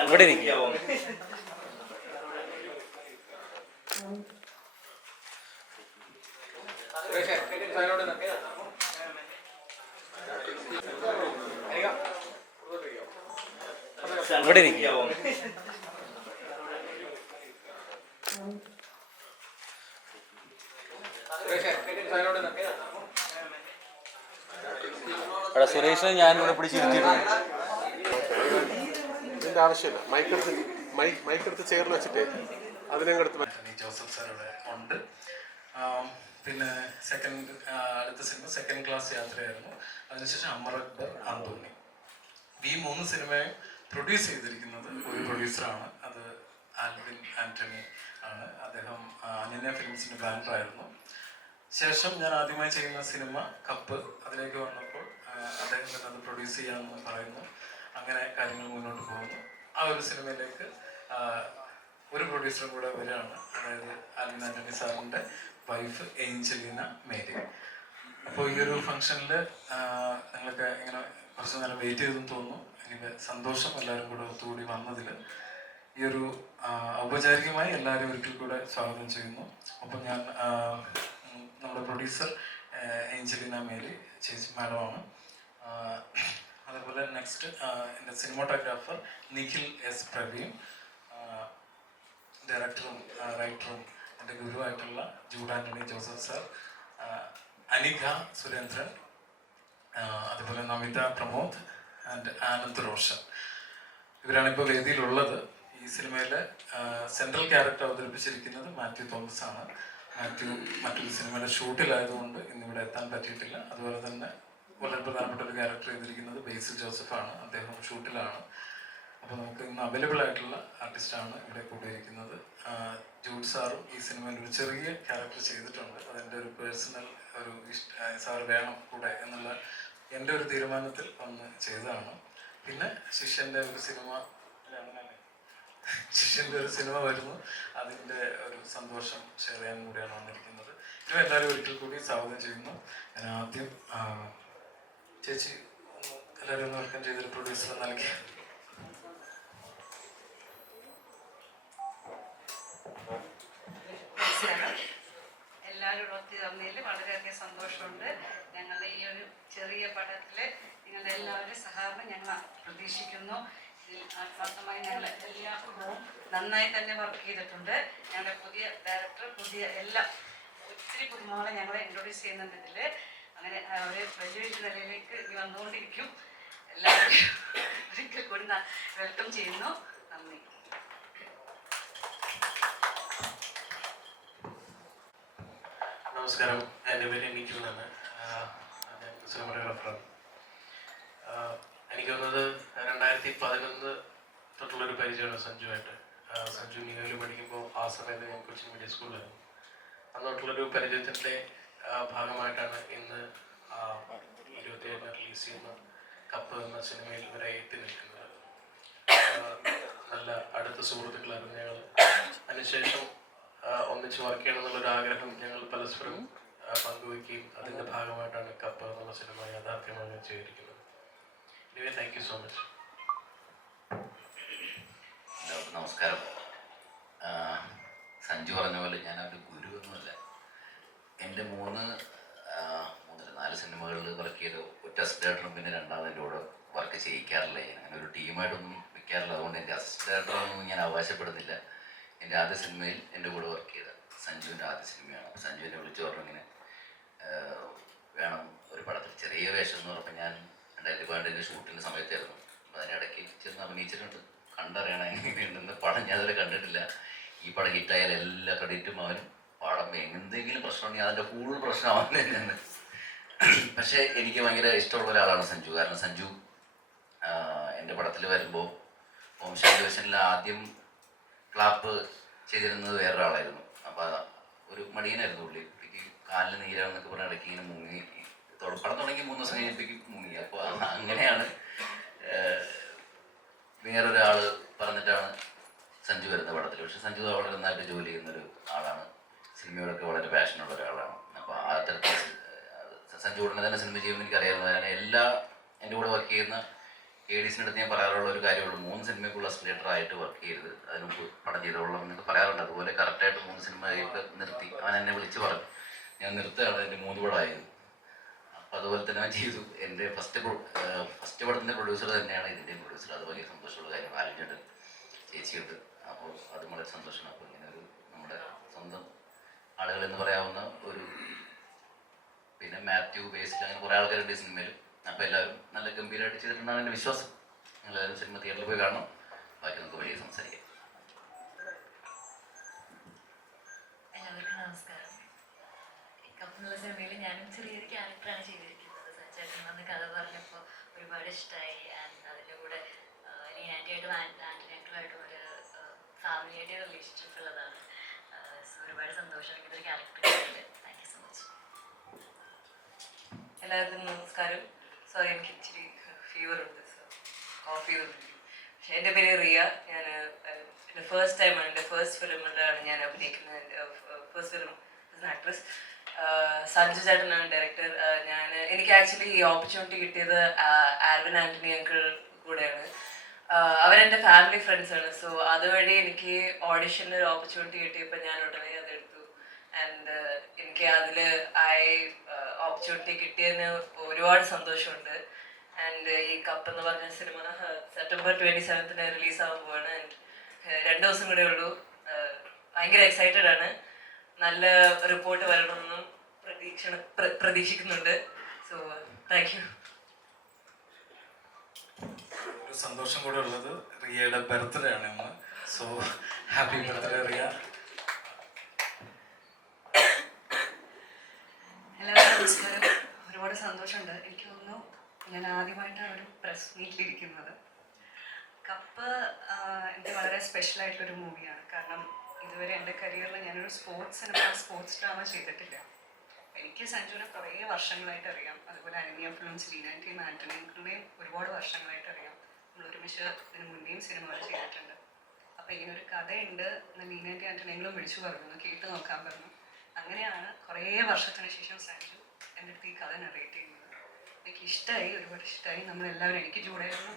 ഇവിടെ ഇരിക്കും. ഇവിടെ ഇരിക്കും. അവിടെ സുരേഷിനെ ഞാനിവിടെ പിടിച്ചിരുത്തിയിട്ടുണ്ട്. ഇതിൻ്റെ ആവശ്യമില്ല. മൈക്കെടുത്ത് ചെയറിൽ വെച്ചിട്ട് അതിനെടുത്ത് ജോസഫ് സാർ ഇവിടെ ഉണ്ട്. പിന്നെ അടുത്ത സിനിമ സെക്കൻഡ് ക്ലാസ് യാത്രയായിരുന്നു. അതിനുശേഷം അമർ അക്ബർ അന്തോണി. ഈ 3 സിനിമയും പ്രൊഡ്യൂസ് ചെയ്തിരിക്കുന്നത് ഒരു പ്രൊഡ്യൂസറാണ്. അത് ആൽവിൻ ആന്റണി ആണ്. അദ്ദേഹം അനന്യ ഫിലിംസിൻ്റെ ബാനറായിരുന്നു. ശേഷം ഞാൻ ആദ്യമായി ചെയ്യുന്ന സിനിമ കപ്പ്. അതിലേക്ക് വന്നപ്പോൾ അദ്ദേഹം തന്നെ അത് പ്രൊഡ്യൂസ് ചെയ്യാമെന്ന് പറയുന്നു. അങ്ങനെ കാര്യങ്ങൾ മുന്നോട്ട് പോകുന്നു. ആ ഒരു സിനിമയിലേക്ക് ഒരു പ്രൊഡ്യൂസറും കൂടെ വരികയാണ്. അതായത് ആൽവിൻ ആന്റണി സാറിൻ്റെ വൈഫ് ഏഞ്ചലീന മേരി. അപ്പോൾ ഈ ഒരു ഫംഗ്ഷനിൽ ഞങ്ങളൊക്കെ ഇങ്ങനെ കുറച്ച് നേരം വെയിറ്റ് ചെയ്തെന്ന് തോന്നുന്നു. എനിക്ക് സന്തോഷം എല്ലാവരും കൂടെ ഒത്തുകൂടി വന്നതിൽ. ഈ ഒരു ഔപചാരികമായി എല്ലാവരും ഒരിക്കൽ കൂടെ സ്വാഗതം ചെയ്യുന്നു. അപ്പം ഞാൻ നമ്മുടെ പ്രൊഡ്യൂസർ ഏഞ്ചലീന മേരി ചേച്ചി മാഡമാണ്. അതേപോലെ നെക്സ്റ്റ് എൻ്റെ സിനിമാറ്റോഗ്രാഫർ നിഖിൽ എസ് പ്രവീൺ, ഡയറക്ടറും റൈറ്ററും എൻ്റെ ഗുരുവായിട്ടുള്ള ജൂഡ് ആൻ്റണി ജോസഫ് സാർ, അനിക സുരേന്ദ്രൻ, അതുപോലെ നമിത പ്രമോദ് ആൻഡ് ആനന്ദ് റോഷൻ. ഇവരാണിപ്പോൾ വേദിയിലുള്ളത്. ഈ സിനിമയിലെ സെൻട്രൽ ക്യാരക്ടർ അവതരിപ്പിച്ചിരിക്കുന്നത് മാത്യു തോമസ് ആണ്. മാത്യു മറ്റൊരു സിനിമയുടെ ഷൂട്ടിലായതുകൊണ്ട് ഇന്നിവിടെ എത്താൻ പറ്റിയിട്ടില്ല. അതുപോലെ തന്നെ വളരെ പ്രധാനപ്പെട്ട ഒരു ക്യാരക്ടർ ചെയ്തിരിക്കുന്നത് ബേസിൽ ജോസഫാണ്. അദ്ദേഹം ഷൂട്ടിലാണ്. അപ്പോൾ നമുക്ക് ഇന്ന് അവൈലബിൾ ആയിട്ടുള്ള ആർട്ടിസ്റ്റാണ് ഇവിടെ കൂടിയിരിക്കുന്നത്. ജൂഡ് സാറും ഈ സിനിമയിൽ ഒരു ചെറിയ ക്യാരക്ടർ ചെയ്തിട്ടുണ്ട്. അതെൻ്റെ ഒരു പേഴ്സണൽ ഒരു സാർ വേണം കൂടെ എന്നുള്ള എൻ്റെ ഒരു തീരുമാനത്തിൽ വന്ന് ചെയ്തതാണ്. പിന്നെ ശിഷ്യൻ്റെ ഒരു സിനിമ വരുന്നു. അതിൻ്റെ ഒരു സന്തോഷം ഷെയർ ചെയ്യാൻ കൂടിയാണ് വന്നിരിക്കുന്നത്. ഇവ എല്ലാവരും ഒരിക്കൽ കൂടി സ്വാഗതം ചെയ്യുന്നു. ഞാൻ ആദ്യം ചേച്ചി എല്ലാവരും ഒന്ന് വെൽക്കം ചെയ്തൊരു പ്രൊഡ്യൂസർ നൽകി. എല്ലാവരും ഒത്തുചേർന്നതിൽ വളരെയധികം സന്തോഷമുണ്ട്. ഞങ്ങളുടെ ഈ ഒരു ചെറിയ പടത്തിൽ നിങ്ങളുടെ എല്ലാവരും സഹകരണം ഞങ്ങൾ പ്രതീക്ഷിക്കുന്നു. ഇതിൽ ആത്മാർത്ഥമായി ഞങ്ങൾ എല്ലാ കുടുംബവും നന്നായി തന്നെ വർക്ക് ചെയ്തിട്ടുണ്ട്. ഞങ്ങളുടെ പുതിയ ഡയറക്ടർ എല്ലാം ഒത്തിരി പുതുമകളെ ഞങ്ങളെ ഇൻട്രൊഡ്യൂസ് ചെയ്യുന്നുണ്ട് ഇതിൽ. അങ്ങനെ ഒരു വലിയൊരു നിലയിലേക്ക് ഇനി വന്നുകൊണ്ടിരിക്കും. എല്ലാവരും ഒരിക്കൽ കൂടി വെൽക്കം ചെയ്യുന്നു. നന്ദി. നമസ്കാരം. എൻ്റെ പേര് നിഖിൽ എന്നാണ്. ഞാൻ സിനിമാറ്റോഗ്രാഫറാണ്. എനിക്ക് തോന്നുന്നത് 2011 തൊട്ടുള്ളൊരു പരിചയമാണ് സഞ്ജുവായിട്ട്. സഞ്ജു നിലവിൽ പഠിക്കുമ്പോൾ ആ സമയത്ത് ഞാൻ കൊച്ചിൻ മീഡിയ സ്കൂളിലായിരുന്നു. അന്നോട്ടുള്ളൊരു പരിചയത്തിൻ്റെ ഭാഗമായിട്ടാണ് ഇന്ന് 27 റിലീസ് ചെയ്യുന്ന കപ്പ് എന്ന സിനിമയിൽ ഇവരെ എത്തി നിൽക്കുന്നത്. നല്ല അടുത്ത സുഹൃത്തുക്കളായിരുന്നു ഞങ്ങൾ. അതിനുശേഷം ഒന്നിച്ച് വർക്ക് ചെയ്യണം എന്നുള്ളൊരു ആഗ്രഹം ഞങ്ങൾ പരസ്പരം പങ്കുവയ്ക്കുകയും അതിൻ്റെ ഭാഗമായിട്ടാണ് കപ്പ് എന്നുള്ള സിനിമ യാഥാർത്ഥ്യമായി ചെയ്തിരിക്കുന്നത്. Anyway, thank you so much. നമസ്കാരം. സഞ്ജു പറഞ്ഞ പോലെ ഞാനൊരു ഗുരുവൊന്നുമല്ല. എൻ്റെ 4 സിനിമകളിൽ വർക്ക് ചെയ്ത് ഒറ്റ അസിസ്റ്റേറ്ററും പിന്നെ രണ്ടാമതിൻ്റെ കൂടെ വർക്ക് ചെയ്യിക്കാറില്ല. ഞാൻ അങ്ങനെ ഒരു ടീമായിട്ടൊന്നും വെക്കാറില്ല. അതുകൊണ്ട് എൻ്റെ അസിസ്റ്റേറ്ററൊന്നും ഞാൻ അവകാശപ്പെടുന്നില്ല. എൻ്റെ ആദ്യ സിനിമയിൽ എൻ്റെ കൂടെ വർക്ക് ചെയ്ത സഞ്ജുവിൻ്റെ ആദ്യ സിനിമയാണ്. അപ്പോൾ സഞ്ജുവിനെ വിളിച്ചു പറഞ്ഞു ഇങ്ങനെ വേണം ഒരു പടത്തിൽ ചെറിയ വേഷം എന്ന് പറഞ്ഞപ്പോൾ ഞാൻ 2012 ഷൂട്ടിൻ്റെ സമയത്തായിരുന്നു. അപ്പോൾ അതിനിടയ്ക്ക് ചെന്ന് അഭിനയിച്ചിട്ടുണ്ട്. കണ്ടറിയണം എങ്ങനെയുണ്ടെന്ന്. പടം ഞാൻ അതുവരെ കണ്ടിട്ടില്ല. ഈ പടം ഹിറ്റായാൽ എല്ലാ ക്രെഡിറ്റും അവനും. പടം എന്തെങ്കിലും പ്രശ്നമുണ്ടെങ്കിൽ അതിൻ്റെ കൂടുതൽ പ്രശ്നം അവൻ തന്നെയാണ്. പക്ഷേ എനിക്ക് ഭയങ്കര ഇഷ്ടമുള്ള ഒരാളാണ് സഞ്ജു. കാരണം സഞ്ജു എൻ്റെ പടത്തിൽ വരുമ്പോൾ വംശാലി വേഷനിൽ ആദ്യം ക്ലാപ്പ് ചെയ്തിരുന്നത് വേറൊരാളായിരുന്നു. അപ്പോൾ ഒരു മടിയനായിരുന്നു പുള്ളി. പുള്ളിക്ക് കാലിന് നീരാണെന്നൊക്കെ പറഞ്ഞ ഇടയ്ക്ക് ഇങ്ങനെ മുങ്ങി. പടം തുടങ്ങി 3 ദിവസം കഴിഞ്ഞപ്പോഴേക്കും മുങ്ങി. അപ്പോൾ അങ്ങനെയാണ് വേറൊരാൾ പറഞ്ഞിട്ടാണ് സഞ്ജു വരുന്ന പടത്തിൽ. പക്ഷെ സഞ്ജു വളരെ നന്നായിട്ട് ജോലി ചെയ്യുന്നൊരു ആളാണ്. സിനിമയോടൊക്കെ വളരെ പാഷനുള്ള ഒരാളാണ്. അപ്പോൾ ആ തരത്തിൽ സഞ്ജു ഉടനെ തന്നെ സിനിമ ചെയ്യുമെന്ന് എനിക്കറിയാവുന്നതാണ്. എൻ്റെ കൂടെ വർക്ക് ചെയ്യുന്ന ADസിൻ്റെ അടുത്ത് ഞാൻ പറയാറുള്ള ഒരു കാര്യമുള്ളൂ, 3 സിനിമയ്ക്കുള്ള അസിസ്റ്റൻ്റായിട്ട് വർക്ക് ചെയ്യരുത്, അതിന് മുമ്പ് പടം ചെയ്തോളാം എന്നൊക്കെ പറയാറുണ്ട്. അതുപോലെ കറക്റ്റായിട്ട് 3 സിനിമയൊക്കെ നിർത്തി. അവൻ എന്നെ വിളിച്ച് പറഞ്ഞു ഞാൻ നിർത്തുകയാണ്, എൻ്റെ 3 പടമായിരുന്നു. അപ്പോൾ അതുപോലെ തന്നെ അവൻ ചെയ്തു. എൻ്റെ ഫസ്റ്റ് പടത്തിൻ്റെ പ്രൊഡ്യൂസർ തന്നെയാണ് ഇതിൻ്റെയും പ്രൊഡ്യൂസർ. അത് വലിയ സന്തോഷമുള്ള കാര്യം. ആലിൻ്റെ ചേച്ചിയുണ്ട്. അപ്പോൾ അത് വളരെ സന്തോഷമാണ്. അപ്പോൾ ഇങ്ങനെ ഒരു നമ്മുടെ സ്വന്തം ആളുകൾ എന്ന് പറയാവുന്ന ഒരു, പിന്നെ മാത്യു, ബേസിൽ, അങ്ങനെ കുറേ ആൾക്കാരുണ്ട് ഈ സിനിമയിൽ. അപ്പോൾ എല്ലാവരും നല്ല ഗംഭീരമായിട്ട് ചെയ്തിട്ടുണ്ടാണ് എൻ്റെ വിശ്വാസം. നിങ്ങളെല്ലാവരും സിനിമ തിയേറ്ററിൽ പോയി കാണണം. ബാക്കി നമുക്ക് വലിയ സംസാരിക്കാം. എല്ലാവർക്കും നമസ്കാരം. കപ്പെന്നുള്ള സിനിമയിൽ ഞാനും ചെറിയൊരു ക്യാരക്ടറാണ് ചെയ്തിരിക്കുന്നത്. സഞ്ജേട്ടൻ വന്ന് കഥ പറഞ്ഞപ്പോൾ ഒരുപാട് ഇഷ്ടമായി. ആൻഡ് അതിൻ്റെ കൂടെ ലീനാൻറ്റിയായിട്ടും ആൻറ്റണിയായിട്ടും ഒരു ഫാമിലിയായിട്ട് റിലേഷൻഷിപ്പ് ഉള്ളതാണ്. സോ ഒരുപാട് സന്തോഷം ഇതൊരു ക്യാരക്ടർ കിട്ടിയത്. Thank you so much. എല്ലാവർക്കും നമസ്കാരം. സോറി, എനിക്ക് ഇച്ചിരി ഫീവർ ഉണ്ട്, സോ കോഫി തന്നില്ല. പക്ഷേ എൻ്റെ പേര് റിയ. ഞാൻ എൻ്റെ ഫസ്റ്റ് ടൈമാണ്, എൻ്റെ ഫസ്റ്റ് ഫിലിമിലാണ് ഞാൻ അഭിനയിക്കുന്നത്. എൻ്റെ first film as an actress. Sanju ചേട്ടനാണ് ഡയറക്ടർ. എനിക്ക് ആക്ച്വലി ഈ ഓപ്പർച്യൂണിറ്റി കിട്ടിയത് ആൽവിൻ ആൻ്റണി അങ്കിൾ കൂടെയാണ്. അവരെൻ്റെ ഫാമിലി ഫ്രണ്ട്സാണ്. സോ അതുവഴി എനിക്ക് ഓഡിഷനിൽ ഒരു ഓപ്പർച്യൂണിറ്റി കിട്ടിയപ്പോൾ ഞാൻ ഉടനെ അതെടുത്തു. ആൻഡ് എനിക്ക് അതിൽ ഓപ്പർച്യൂണിറ്റി കിട്ടിയതിന് ഒരുപാട് സന്തോഷമുണ്ട്. ആൻഡ് ഈ കപ്പ് എന്ന് പറഞ്ഞ സിനിമ സെപ്റ്റംബർ 27 റിലീസാകുമ്പോഴാണ്. ആൻഡ് 2 ദിവസം കൂടെ ഉള്ളൂ. ഭയങ്കര എക്സൈറ്റഡ് ആണ്. നല്ല റിപ്പോർട്ട് വരണമെന്നും പ്രതീക്ഷിക്കുന്നുണ്ട്. So thank you. ഒരു സന്തോഷം കൂടെ ഉള്ളത്, റിയയുടെ ബർത്ത്ഡേ ആണ് ഇന്ന്. So happy birthday Riya. എല്ലാവർക്കും നമസ്കാരം. ഒരുപാട് സന്തോഷമുണ്ട്. എനിക്ക് തോന്നുന്നു ഞാൻ ആദ്യമായിട്ടാണ് ഒരു പ്രസ് മീറ്റിലിരിക്കുന്നത്. കപ്പ് എനിക്ക് വളരെ സ്പെഷ്യലായിട്ടൊരു മൂവിയാണ്. കാരണം ഇതുവരെ എൻ്റെ കരിയറിൽ ഞാനൊരു സ്പോർട്സ് ഡ്രാമ ചെയ്തിട്ടില്ല. എനിക്ക് സഞ്ജുവിനെ കുറേ വർഷങ്ങളായിട്ട് അറിയാം. അതുപോലെ അനന്യ ഫിലിംസ്, ലീനാൻറ്റിയും ആൻ്റണിയും ഒരുപാട് വർഷങ്ങളായിട്ട് അറിയാം. നമ്മൾ ഒരുമിച്ച് ഇതിന് മുന്നേയും സിനിമകൾ ചെയ്തിട്ടുണ്ട്. അപ്പോൾ ഇങ്ങനൊരു കഥയുണ്ട് എന്ന് ലീനാൻറ്റി ആൻ്റണിയും വിളിച്ചു പറഞ്ഞു, കേട്ട് നോക്കാൻ പറഞ്ഞു. അങ്ങനെയാണ് കുറേ വർഷത്തിന് ശേഷം സഞ്ജു എൻ്റെ അടുത്ത് ഈ കഥ നറേറ്റ് ചെയ്യുന്നത്. എനിക്ക് ഇഷ്ടമായി, ഒരുപാട് ഇഷ്ടമായി. നമ്മളെല്ലാവരും, എനിക്ക് ജൂഡായിരുന്നു,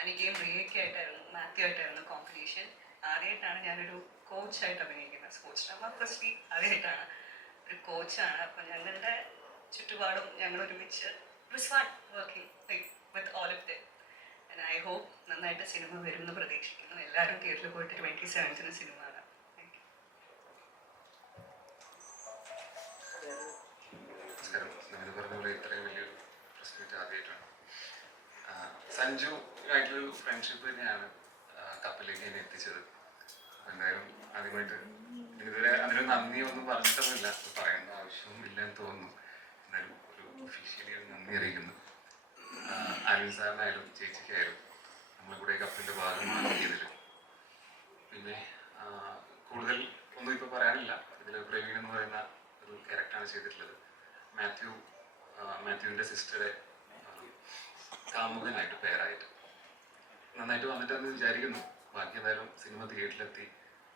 അനിക്കയും റിയയൊക്കെ ആയിട്ടായിരുന്നു, മാത്യു ആയിട്ടായിരുന്നു കോമ്പിനേഷൻ. ആദ്യമായിട്ടാണ് ഞാനൊരു കോച്ചായിട്ട് അഭിനയിക്കുന്നത്. സ്പോർട്സ് ഡ്രാമ ഫസ്റ്റ് ആദ്യമായിട്ടാണ് ഒരു കോച്ചാണ്. അപ്പോൾ ഞങ്ങളുടെ ചുറ്റുപാടും ഞങ്ങൾ ഒരുമിച്ച് working with all of them. And I hope നന്നായിട്ട് സിനിമ വരുമെന്ന് പ്രതീക്ഷിക്കുന്നു. എല്ലാവരും തിയേറ്ററിൽ പോയിട്ട് 27 സിനിമ കാണാം. നമസ്കാരം. നിങ്ങൾ പറഞ്ഞ പോലെ ഇത്രയും വലിയൊരു പ്രസ് മീറ്റ് ആദ്യമായിട്ടാണ്. സഞ്ജു ആയിട്ടുള്ളൊരു ഫ്രണ്ട്ഷിപ്പ് തന്നെയാണ് കപ്പിലേക്ക് എന്നെ എത്തിച്ചത്. എന്തായാലും ആദ്യമായിട്ട് ഇതുവരെ അതിന് നന്ദി ഒന്നും പറഞ്ഞിട്ടൊന്നുമില്ല, പറയേണ്ട ആവശ്യവും ഇല്ലെന്ന് തോന്നുന്നു. എന്തായാലും ഒരു ഒഫീഷ്യലി ഒരു നന്ദി അറിയിക്കുന്നു. ആൽവിൻ സാറിനായാലും ചേച്ചിക്കായാലും നമ്മൾ കൂടെ കപ്പിൻ്റെ ഭാഗമാക്കിയതിൽ. പിന്നെ കൂടുതൽ ഒന്നും ഇപ്പോൾ പറയാനില്ല. ഇതിൽ പ്രവീൺ എന്ന് പറയുന്ന ഒരു ക്യാരക്ടറാണ് ചെയ്തിട്ടുള്ളത്. മാത്യുവിൻ്റെ സിസ്റ്ററെ ഒരു കാമുകനായിട്ട് പേരായിട്ട് നന്നായിട്ട് വന്നിട്ടെന്ന് വിചാരിക്കുന്നു. ബാക്കി എന്തായാലും സിനിമ തിയേറ്ററിലെത്തി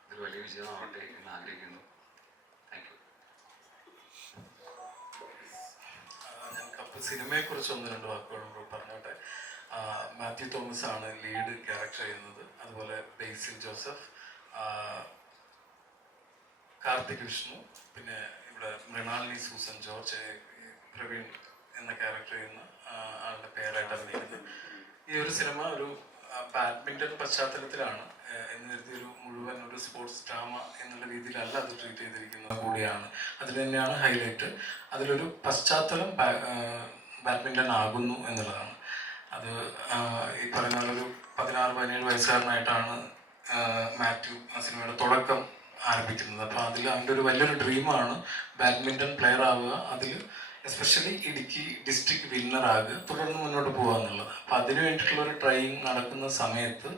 ഇതൊരു വലിയ വിജയമാവട്ടെ എന്ന് ആഗ്രഹിക്കുന്നു. Thank you. ഞാൻ കപ്പ് സിനിമയെക്കുറിച്ച് 1-2 വാക്കുകൾ പറഞ്ഞോട്ടെ. മാത്യു തോമസ് ആണ് ലീഡ് ക്യാരക്ടർ ചെയ്യുന്നത്. അതുപോലെ ബേസിൽ ജോസഫ്, കാർത്തിക് വിഷ്ണു, പിന്നെ ഇവിടെ മൃണാലിനി സൂസൻ ജോർജ്, പ്രവീൺ എന്ന ക്യാരക്ടർ ചെയ്യുന്ന ആളുടെ പേരായിട്ട് അഭിനയിക്കുന്നത്. ഈ ഒരു സിനിമ ഒരു ബാഡ്മിൻ്റൺ പശ്ചാത്തലത്തിലാണ് എന്ന് കരുതി ഒരു മുഴുവൻ ഒരു സ്പോർട്സ് ഡ്രാമ എന്നുള്ള രീതിയിലല്ല അത് ട്രീറ്റ് ചെയ്തിരിക്കുന്നത് കൂടിയാണ്. അതിൽ തന്നെയാണ് ഹൈലൈറ്റ്. അതിലൊരു പശ്ചാത്തലം ബാഡ്മിൻ്റൺ ആകുന്നു എന്നുള്ളതാണ്. അത് ഈ പറയുന്ന ഒരു 16-17 വയസ്സുകാരനായിട്ടാണ് മാത്യു ആ സിനിമയുടെ തുടക്കം ആരംഭിക്കുന്നത്. അപ്പോൾ അതിൽ അവൻ്റെ ഒരു വലിയൊരു ഡ്രീമാണ് ബാഡ്മിൻ്റൺ പ്ലെയർ ആവുക, അതിൽ എസ്പെഷ്യലി ഇടുക്കി ഡിസ്ട്രിക്ട് വിന്നർ ആകുക, തുടർന്ന് മുന്നോട്ട് പോകുക എന്നുള്ളത്. അപ്പം അതിനു വേണ്ടിയിട്ടുള്ളൊരു ട്രെയിനിങ് നടക്കുന്ന സമയത്ത്